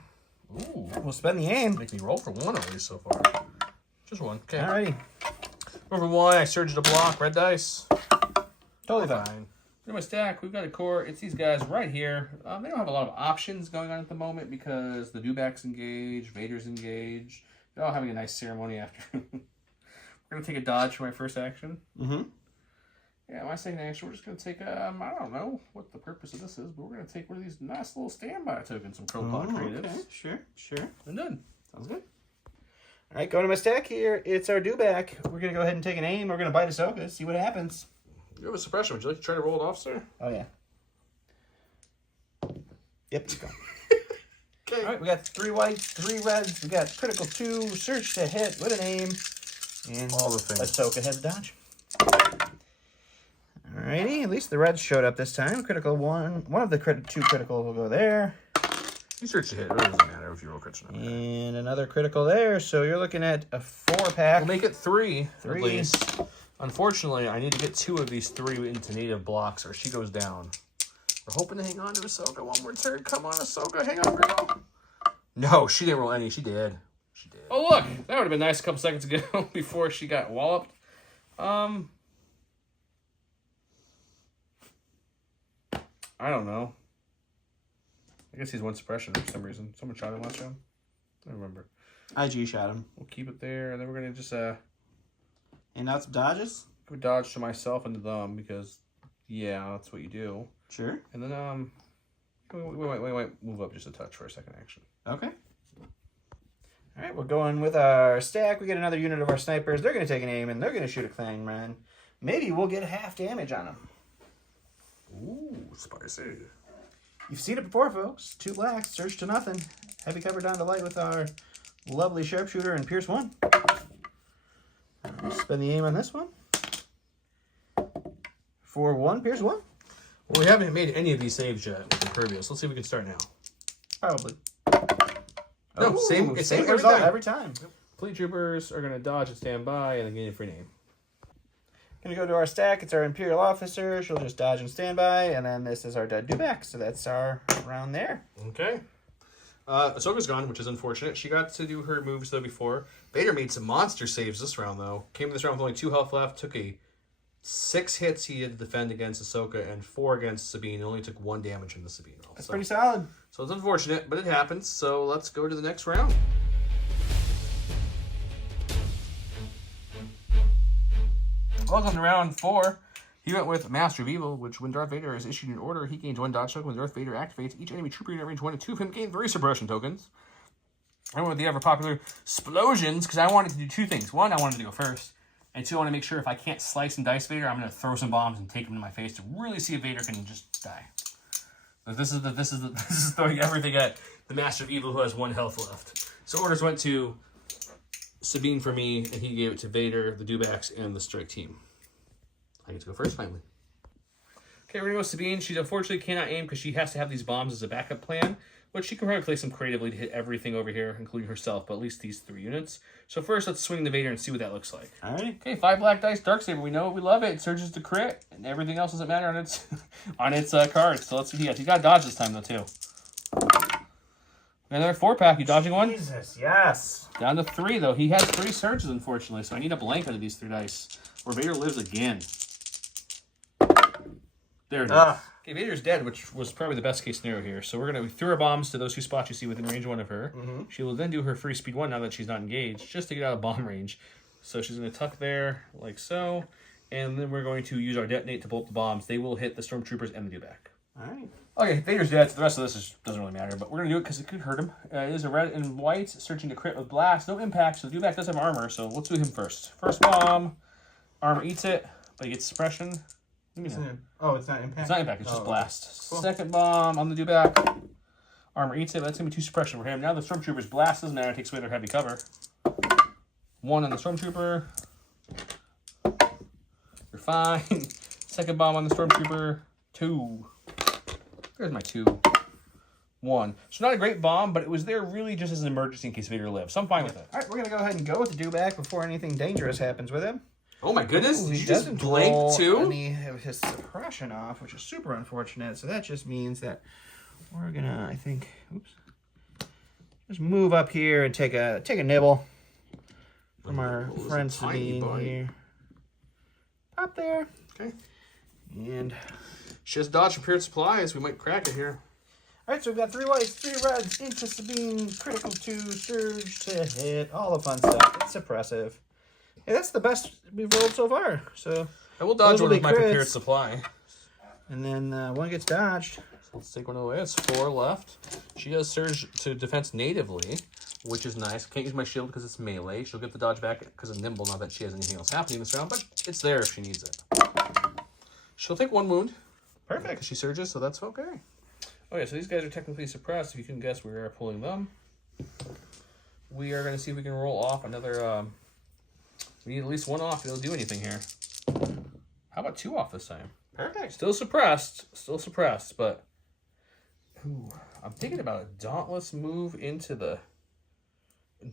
Ooh, we'll spend the aim. Make me roll for 1 at least so far. Just one. Okay. Alrighty. Number 1, I surged a block, red dice. Totally fine. In my stack, we've got a core. It's these guys right here. They don't have a lot of options going on at the moment because the Dewback's engaged, Vader's engaged. They're all having a nice ceremony after. We're going to take a dodge for my first action. Mm-hmm. Yeah, my second action, we're just going to take, I don't know what the purpose of this is, but we're going to take one of these nice little standby tokens from Crowpot Creatives. Okay, sure. And done. Sounds good. All right, going to my stack here. It's our Dewback. We're going to go ahead and take an aim. We're going to bite Ahsoka, see what happens. You have a suppression. Would you like to try to roll it off, sir? Oh, yeah. Yep, let's go. Okay. All right, we got 3 whites, 3 reds. We got critical 2, search to hit with an aim. And all the things. Ahsoka has dodge. Alrighty, at least the reds showed up this time. Critical 1. One of the 2 critical will go there. You search to hit. It really doesn't matter if you roll crits or not. And another critical there. So you're looking at a 4-pack. We'll make it 3 3. at least. Unfortunately, I need to get 2 of these 3 into native blocks or she goes down. We're hoping to hang on to Ahsoka one more turn. Come on, Ahsoka. Hang on, girl. No, she didn't roll any. She did. She did. Oh, look. That would have been nice a couple seconds ago before she got walloped. I don't know. I guess he's 1 suppression for some reason. Someone shot him last round. I don't remember. IG shot him. We'll keep it there, and then we're going to just And now some dodges? give a dodge to myself and to them because, yeah, that's what you do. Sure. And then, wait. Move up just a touch for a second action. Okay. All right, we're going with our stack. We get another unit of our snipers. They're going to take an aim, and they're going to shoot a clang man. Maybe we'll get half damage on them. Ooh, spicy. You've seen it before, folks. 2 blacks, surge to nothing. Heavy cover down to light with our lovely sharpshooter and pierce 1. Spend the aim on this one. For 1, pierce 1. Well, we haven't made any of these saves yet with Impervious. Let's see if we can start now. Probably. No, Ooh, same result every time. Fleet Troopers are going to dodge and stand by and then gain a free name. Gonna go to our stack. It's our Imperial Officer. She'll just dodge and stand by. And then this is our dead Dewback. So that's our round there. Okay. Ahsoka's gone, which is unfortunate. She got to do her moves, though, before. Vader made some monster saves this round, though. Came in this round with only 2 health left. Took 6 hits he had to defend against Ahsoka and 4 against Sabine. And only took 1 damage from the Sabine roll. That's pretty solid. So it's unfortunate, but it happens. So let's go to the next round. Welcome to round 4. He went with Master of Evil, which when Darth Vader is issued an order, he gains 1 dodge token. When Darth Vader activates, each enemy trooper unit range 1 and 2 of him gain 3 suppression tokens. I went with the ever popular Splosions because I wanted to do 2 things. 1, I wanted to go first. And 2, I want to make sure if I can't slice and dice Vader, I'm going to throw some bombs and take them to my face to really see if Vader can just die. But this is throwing everything at the Master of Evil who has 1 health left. So orders went to Sabine for me, and he gave it to Vader, the Dewbacks, and the strike team. I get to go first, finally. Okay, we're going to go with Sabine. She unfortunately cannot aim because she has to have these bombs as a backup plan, but she can probably place them creatively to hit everything over here, including herself, but at least these 3 units. So first, let's swing the Vader and see what that looks like. All right. Okay, 5 black dice, Darksaber. We know it, we love it. It surges to crit, and everything else doesn't matter on its on its cards. So let's see. Yes, he got dodge this time, though, too. Another 4-pack. You dodging 1? Jesus, yes. Down to 3, though. He has 3 surges, unfortunately, so I need a blank out of these 3 dice. Or Vader lives again. There it is. Okay, Vader's dead, which was probably the best case scenario here. So we're going to throw our bombs to those 2 spots you see within range 1 of her. Mm-hmm. She will then do her free speed 1 now that she's not engaged, just to get out of bomb range. So she's going to tuck there, like so. And then we're going to use our detonate to bolt the bombs. They will hit the stormtroopers and the Dewback. All right. Okay, Vader's dead, so the rest of this doesn't really matter, but we're going to do it because it could hurt him. It is a red and white, searching to crit with blast. No impact, so the Dewback does have armor, so let's do him first. First bomb, armor eats it, but he gets suppression. Oh, it's not impact? It's not impact, it's just blast. Cool. Second bomb on the Dewback. Armor eats it, but that's going to be 2 suppression for him. Now the Stormtrooper's blast doesn't matter, it takes away their heavy cover. 1 on the Stormtrooper. You're fine. Second bomb on the Stormtrooper. 2. There's my 2. 1. So not a great bomb, but it was there really just as an emergency in case Vader lives. So I'm fine with it. All right, we're going to go ahead and go with the Dewback before anything dangerous happens with him. Oh my goodness, He did you just doesn't blank roll too? any of his suppression off, which is super unfortunate. So that just means that we're going to, I think, just move up here and take a nibble. from our friend Sabine here. Up there. Okay. And she has dodge from Period Supplies. We might crack it here. all right, so we've got 3 whites, 3 reds, into Sabine, critical 2, surge to hit, all the fun stuff. It's suppressive. Hey, that's the best we've rolled so far. So I will dodge one with my crits. Prepared Supply. And then one gets dodged. So let's take one away. It's 4 left. She does surge to defense natively, which is nice. Can't use my shield because it's melee. She'll get the dodge back because of nimble, not that she has anything else happening this round, but it's there if she needs it. She'll take 1 wound. Perfect. Because she surges, so that's okay. Okay, so these guys are technically suppressed. If you can guess, we are pulling them. We are going to see if we can roll off another... we need at least 1 off. It'll do anything here. How about 2 off this time? Perfect. Still suppressed, but... Ooh, I'm thinking about a dauntless move into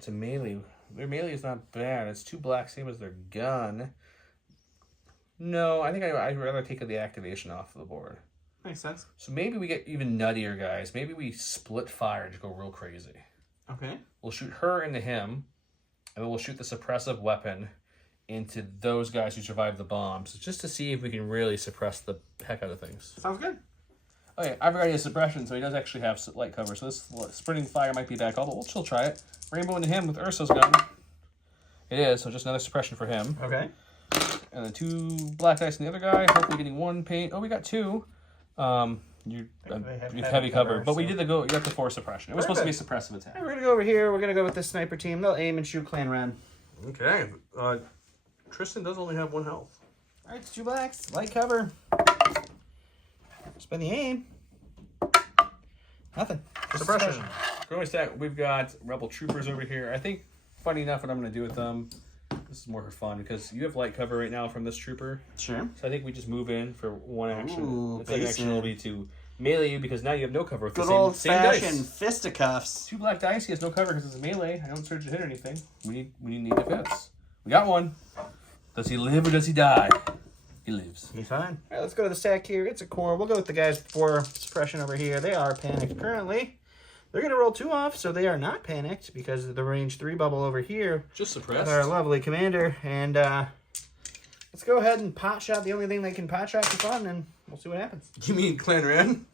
melee. Their melee is not bad. It's 2 black, same as their gun. No, I think I'd rather take the activation off the board. Makes sense. So maybe we get even nuttier, guys. Maybe we split fire and just go real crazy. Okay. We'll shoot her into him, and then we'll shoot the suppressive weapon into those guys who survived the bombs, just to see if we can really suppress the heck out of things. Sounds good. Okay, I've already had suppression, so he does actually have light cover. So this sprinting fire might be back all, but we'll still try it. Rainbow into him with Ursa's gun. It is, so just another suppression for him. Okay. And then 2 black dice on the other guy, hopefully getting 1 paint. Oh, we got 2. You have heavy cover, but we did you have the 4 suppression. It was supposed to be a suppressive attack. Right, we're gonna go over here. We're gonna go with the sniper team. They'll aim and shoot Clan Ren. Okay. Tristan does only have 1 health. All right, it's 2 blacks. Light cover. Spin the aim. Nothing. Suppression. Growing stack. We've got Rebel Troopers over here. I think, funny enough, what I'm going to do with them. This is more for fun because you have light cover right now from this trooper. Sure. So I think we just move in for 1 action. Ooh, the second action will be to melee you because now you have no cover with good the old same dice. fashioned fisticuffs. 2 black dice. He has no cover because it's a melee. I don't surge to hit anything. We need defense. We got 1. Does he live or does he die? He lives. He's fine. All right, let's go to the stack here. It's a core. We'll go with the guys for suppression over here. They are panicked currently. They're going to roll 2 off, so they are not panicked because of the range 3 bubble over here. Just suppressed. With our lovely commander. And let's go ahead and pot shot the only thing they can pot shot for fun, and we'll see what happens. You mean Clan Ren?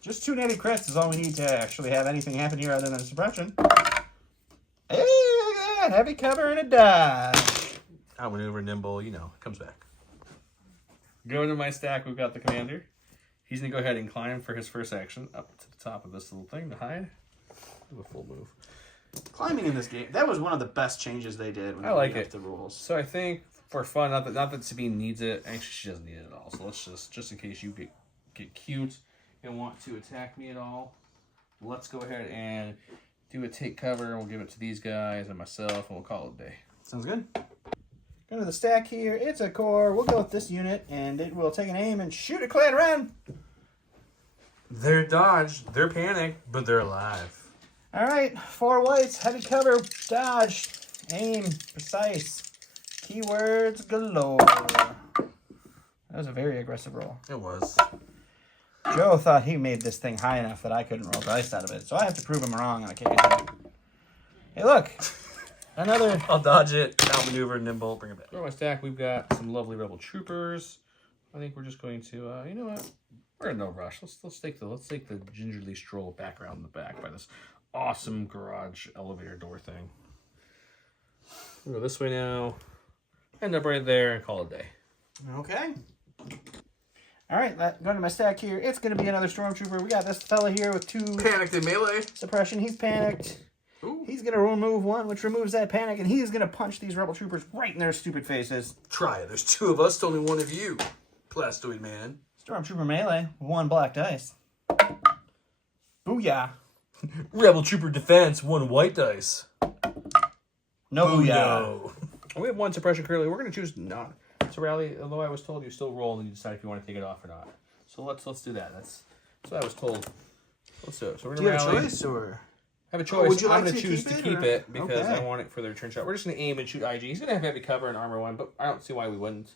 Just 2 natty crits is all we need to actually have anything happen here other than suppression. Hey, look at that. Heavy cover and a dodge. Outmaneuver, nimble, comes back. Going to my stack, we've got the commander. He's going to go ahead and climb for his first action up to the top of this little thing to hide. Do a full move. Climbing in this game, that was one of the best changes they did when I like it. The rules. So I think for fun, not that Sabine needs it. Actually, she doesn't need it at all. So let's just in case you get cute and want to attack me at all, let's go ahead and do a take cover. We'll give it to these guys and myself, and we'll call it a day. Sounds good. Go to the stack here. It's a core. We'll go with this unit, and it will take an aim and shoot a Clan Ren. They're dodged. They're panicked, but they're alive. All right. 4 whites. Heavy cover. Dodge. Aim. Precise. Keywords galore. That was a very aggressive roll. It was. Joe thought he made this thing high enough that I couldn't roll dice out of it, so I have to prove him wrong on occasion. Hey, look. Another. I'll dodge it, outmaneuver, nimble, bring it back. For my stack, we've got some lovely Rebel Troopers. I think we're just going to, you know what? We're in no rush. Let's take the gingerly stroll back around the back by this awesome garage elevator door thing. We'll go this way now. End up right there and call it a day. Okay. All right, going to my stack here. It's going to be another Stormtrooper. We got this fella here with 2 Panicked in melee. suppression. He's panicked. Ooh. He's going to remove 1, which removes that panic, and he's going to punch these Rebel Troopers right in their stupid faces. Try it. There's 2 of us, only 1 of you. Plastoid man. Stormtrooper melee, 1 black dice. Booyah. Rebel Trooper defense, 1 white dice. No booyah. No. We have 1 suppression currently. We're going to choose not to rally, although I was told you still roll and you decide if you want to take it off or not. So let's do that. That's what I was told. Let's do it. So we're going to rally. Do you have a choice, or? I have a choice. Would you like I'm going to to choose keep to it, keep or? it because Okay. I want it for the return shot. We're just going to aim and shoot IG. He's going to have heavy cover and armor 1, but I don't see why we wouldn't.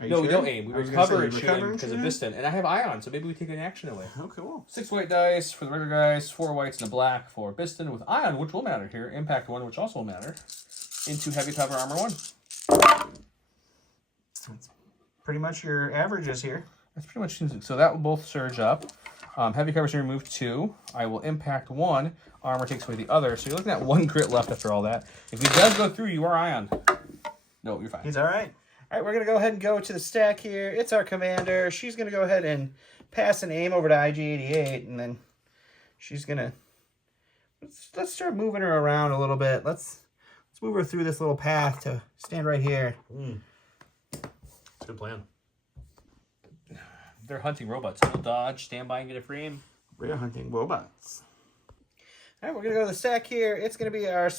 No, we don't aim. We recover and shoot him recover because of Biston. And I have Ion, so maybe we take an action away. Oh, cool. 6 white dice for the regular guys, 4 whites and a black for Biston with Ion, which will matter here. Impact 1, which also will matter. into heavy cover armor 1. That's pretty much your averages here. That's pretty much, so that will both surge up. Heavy cover's going to remove 2. I will impact 1. Armor takes away the other. So you're looking at 1 grit left after all that. If he does go through, you are ion. No, you're fine. He's all right. All right, we're going to go ahead and go to the stack here. It's our commander. She's going to go ahead and pass an aim over to IG88, and then she's going to... Let's start moving her around a little bit. Let's move her through this little path to stand right here. It's a good plan. They're hunting robots. We'll dodge, stand by, and get a frame. We're hunting robots. All right, we're going to go to the stack here. It's going to be our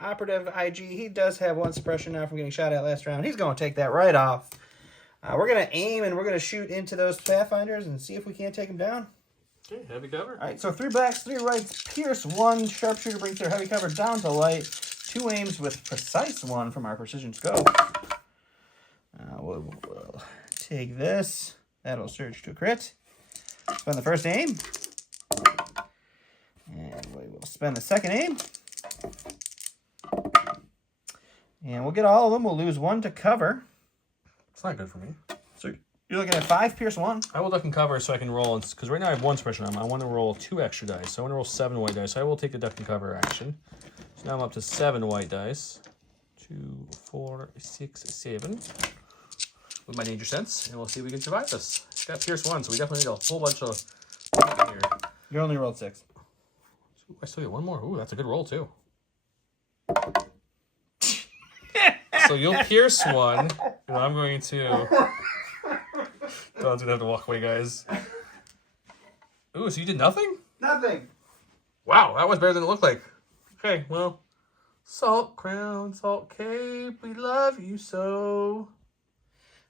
operative IG. He does have 1 suppression now from getting shot at last round. He's going to take that right off. We're going to aim, and we're going to shoot into those Pathfinders and see if we can't take them down. Okay, heavy cover. All right, so 3 blacks, 3 whites, pierce 1. Sharpshooter brings their heavy cover down to light. 2 aims with precise 1 from our precision scope. We'll take this. That'll surge to a crit. Spend the first aim. And we will spend the second aim. And we'll get all of them. We'll lose 1 to cover. It's not good for me. So you're looking at 5, pierce 1. I will duck and cover so I can roll, because right now I have 1 suppression on. I want to roll 2 extra dice. So I want to roll 7 white dice. So I will take the duck and cover action. So now I'm up to 7 white dice. 2, 4, 6, 7. With my danger sense, and we'll see if we can survive this. It's got pierce 1, so we definitely need a whole bunch of here. You only rolled 6. Ooh, I still get 1 more. Ooh, that's a good roll too. So you'll pierce 1, and I'm going to... Don's gonna have to walk away, guys. Ooh, so you did nothing? Nothing. Wow, that was better than it looked like. Okay, well, Salt Crown, Salt Cape, we love you so.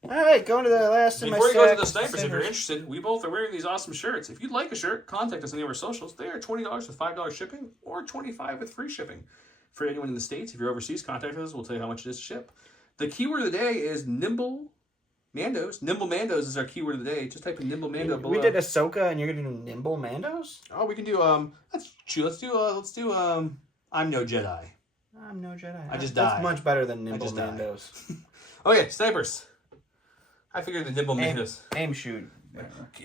All right, going to the last in my Before you go stack. to the snipers, if you're interested, we both are wearing these awesome shirts. If you'd like a shirt, contact us on any of our socials. They are $20 with $5 shipping, or $25 with free shipping. For anyone in the States, if you're overseas, contact us. We'll tell you how much it is to ship. The keyword of the day is Nimble Mandos. Nimble Mandos is our keyword of the day. Just type in Nimble Mando below. We did Ahsoka, and you're gonna do Nimble Mandos? Oh, we can do let's do I'm no Jedi. I'm no Jedi. I just That's died. much better than Nimble just died. Mandos. Okay, snipers. I figured the Nimble Mandos. Aim shoot.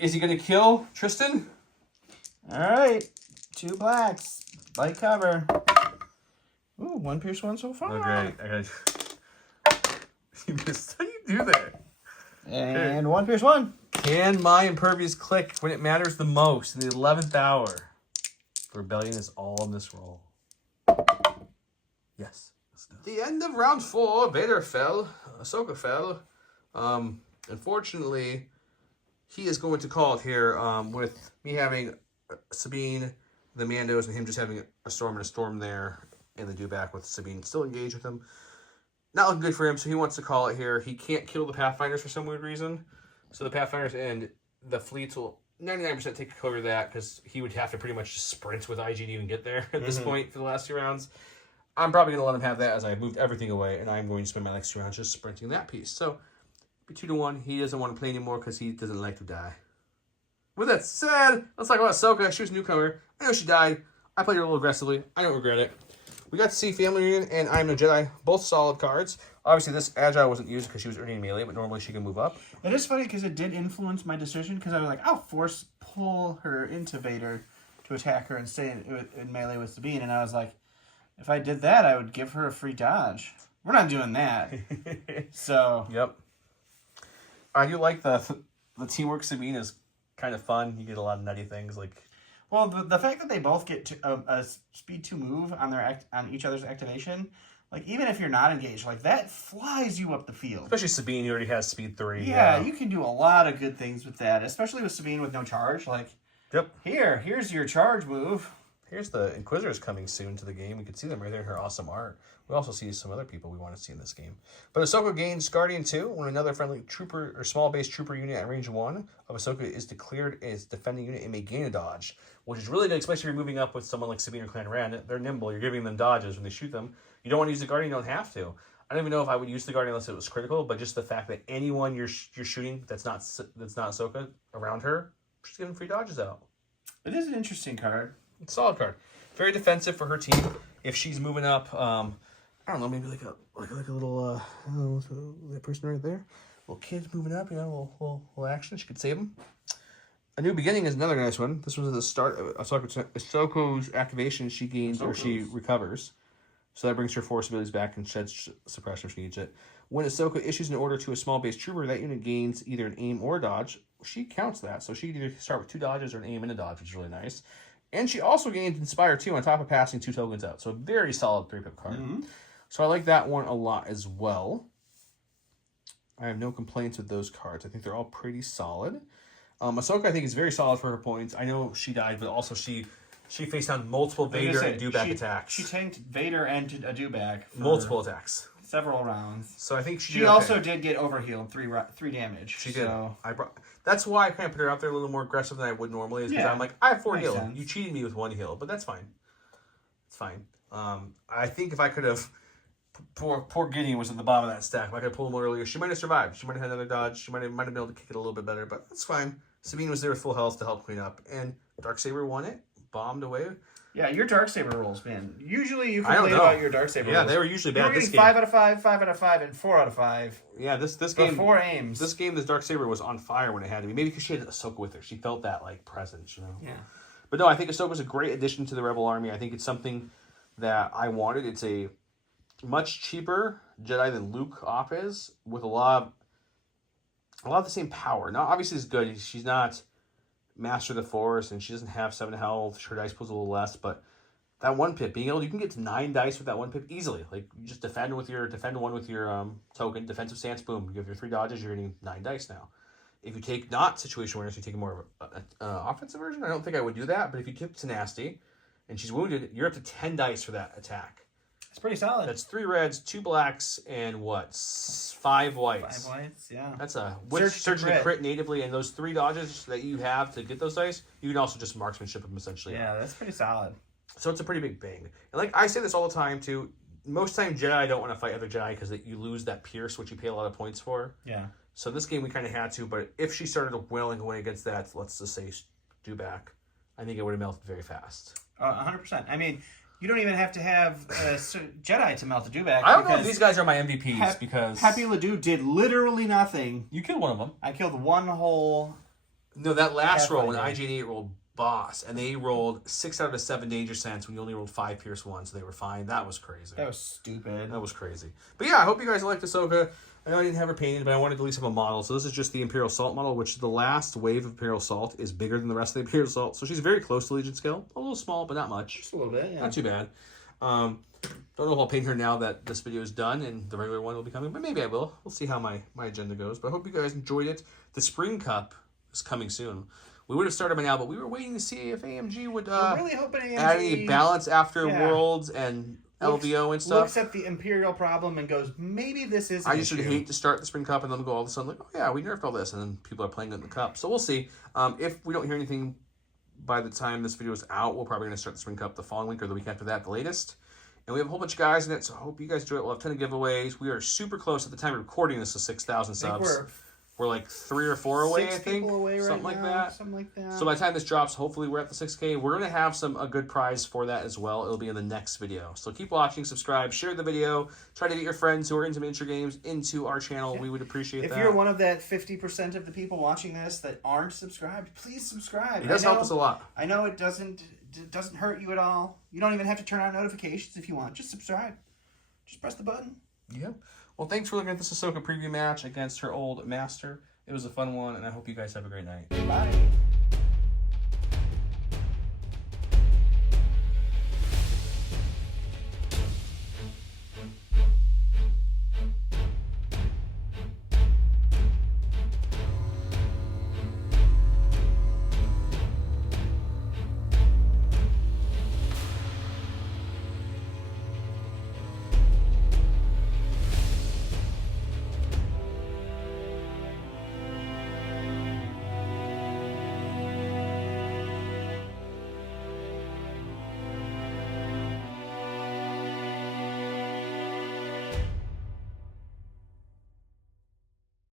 Is he gonna kill Tristan? All right, 2 blacks, light cover. Ooh, 1 pierce 1 so far. Oh, great. I got you missed. How do you do that? And 1 pierce 1. Can my impervious click when it matters the most in the 11th hour? The rebellion is all in this roll. Yes. The end of round 4, Vader fell. Ahsoka fell. Unfortunately, he is going to call it here with me having Sabine, the Mandos, and him just having a storm and a storm there, and the dewback with Sabine still engaged with him. Not looking good for him, so he wants to call it here. He can't kill the Pathfinders for some weird reason. So the Pathfinders and the fleets will 99% take cover of that, because he would have to pretty much just sprint with IG to even get there at this point for the last 2 rounds. I'm probably going to let him have that as I moved everything away, and I'm going to spend my next 2 rounds just sprinting that piece. So, be 2-1. He doesn't want to play anymore because he doesn't like to die. With that said, let's talk about Ahsoka. She was a newcomer. I know she died. I played her a little aggressively. I don't regret it. We got to see Family Reunion and I Am No Jedi. Both solid cards. Obviously, this Agile wasn't used because she was earning melee, but normally she can move up. It is funny because it did influence my decision, because I was like, I'll force pull her into Vader to attack her and stay in melee with Sabine. And I was like, if I did that, I would give her a free dodge. We're not doing that. So. Yep. I do like the teamwork. Sabine is kind of fun. You get a lot of nutty things like. Well, the fact that they both get a speed 2 move on on each other's activation, like even if you're not engaged, like that flies you up the field. Especially Sabine, who already has speed 3. Yeah, you can do a lot of good things with that, especially with Sabine with no charge. Like, yep. Here's your charge move. Here's the Inquisitors coming soon to the game. We can see them right there in her awesome art. We also see some other people we want to see in this game. But Ahsoka gains Guardian 2 when another friendly trooper or small base trooper unit at range 1 of Ahsoka is declared as defending unit and may gain a dodge, which is really good, especially if you're moving up with someone like Sabine or Clan Ren. They're nimble. You're giving them dodges when they shoot them. You don't want to use the Guardian. You don't have to. I don't even know if I would use the Guardian unless it was critical, but just the fact that anyone you're shooting that's not Ahsoka around her, just giving free dodges out. It is an interesting card. It's a solid card. Very defensive for her team. If she's moving up, I don't know, maybe like a little that person right there, little kids moving up, you know, little action. She could save them. A New Beginning is another nice one. This was at the start of Ahsoka's activation. She gains or she recovers, so that brings her force abilities back and sheds suppression if she needs it. When Ahsoka issues an order to a small base trooper, that unit gains either an aim or a dodge. She counts that, so she can either start with 2 dodges or an aim and a dodge, which is really nice. And she also gains Inspire 2 on top of passing 2 tokens out. So a very solid 3-pip card. So I like that one a lot as well. I have no complaints with those cards. I think they're all pretty solid. Ahsoka, I think, is very solid for her points. I know she died, but also she faced down multiple Vader and Dewback attacks. She tanked Vader and a Dewback. Multiple attacks. Several rounds. So I think she also did get overhealed 3 damage. She did. That's why I kind of put her out there a little more aggressive than I would normally. Is because I'm like, I have 4 heal. You cheated me with 1 heal, but that's fine. It's fine. I think if I could have, poor Gideon was at the bottom of that stack. If I could have pulled him earlier, she might have survived. She might have had another dodge. She might have been able to kick it a little bit better, but that's fine. Sabine was there with full health to help clean up, and Darksaber won it, bombed away. Yeah, your Darksaber rolls, man. Usually you complain about your Darksaber rolls. Yeah, they were usually bad. You were getting 5 out of 5, 5 out of 5, and 4 out of 5. Yeah, this game... 4 aims. This game, this Darksaber was on fire when it had to be. Maybe because she had Ahsoka with her. She felt that, like, presence, you know? Yeah. But no, I think Ahsoka's a great addition to the Rebel Army. I think it's something that I wanted. It's a much cheaper Jedi than Luke off is, with a lot of the same power. Now, obviously, it's good. She's not Master of the Force, and she doesn't have 7 health. Her dice pool's a little less, but that 1-pip, you can get to 9 dice with that 1-pip easily. Like, you just defend 1 with your token, defensive stance, boom. You have your 3 dodges, you're getting 9 dice now. If you take not situation awareness, you take more of an offensive version. I don't think I would do that, but if you took tenacity and she's wounded, you're up to 10 dice for that attack. It's pretty solid. That's 3 reds, 2 blacks, and what? 5 whites. 5 whites, yeah. That's a search to crit natively, and those 3 dodges that you have to get those dice, you can also just marksmanship them essentially. Yeah, that's pretty solid. So it's a pretty big bang. And like I say this all the time too, most time Jedi don't want to fight other Jedi because you lose that pierce, which you pay a lot of points for. Yeah. So this game we kind of had to, but if she started wailing away against that, let's just say Dewback, I think it would have melted very fast. 100%. I mean, you don't even have to have a Jedi to melt a Dewback. I don't know if these guys are my MVPs because Happy Ledoux did literally nothing. You killed one of them. I killed 1 whole. No, that last roll when IG88 rolled boss, and they rolled 6 out of 7 danger sense when you only rolled 5 pierce 1, so they were fine. That was crazy. That was stupid. That was crazy. But yeah, I hope you guys liked Ahsoka. I know I didn't have her painted, but I wanted to at least have a model. So this is just the Imperial Salt model, which the last wave of Imperial Salt is bigger than the rest of the Imperial Salt. So she's very close to Legion scale. A little small, but not much. Just a little bit, yeah. Not too bad. Don't know if I'll paint her now that this video is done and the regular one will be coming, but maybe I will. We'll see how my agenda goes. But I hope you guys enjoyed it. The Spring Cup is coming soon. We would have started by now, but we were waiting to see if AMG would really hoping AMG add any balance after Worlds and LVO and stuff. Looks at the Imperial problem and goes, maybe this is an I just would hate to start the Spring Cup and then go all of a sudden like, oh yeah, we nerfed all this, and then people are playing it in the Cup. So we'll see. If we don't hear anything by the time this video is out, we're probably going to start the Spring Cup the following week or the week after that at the latest. And we have a whole bunch of guys in it, so I hope you guys enjoy it. We'll have a ton of giveaways. We are super close at the time of recording this to 6,000 subs. We're like 3 or 4 away, I think. Away something right like now, that. Something like that. So by the time this drops, hopefully we're at the 6K. We're going to have a good prize for that as well. It'll be in the next video. So keep watching, subscribe, share the video. Try to get your friends who are into miniature games into our channel. Yeah. We would appreciate that. If you're one of that 50% of the people watching this that aren't subscribed, please subscribe. It does help us a lot. I know it doesn't hurt you at all. You don't even have to turn on notifications if you want. Just subscribe. Just press the button. Yep. Well, thanks for looking at this Ahsoka preview match against her old master. It was a fun one, and I hope you guys have a great night. Bye.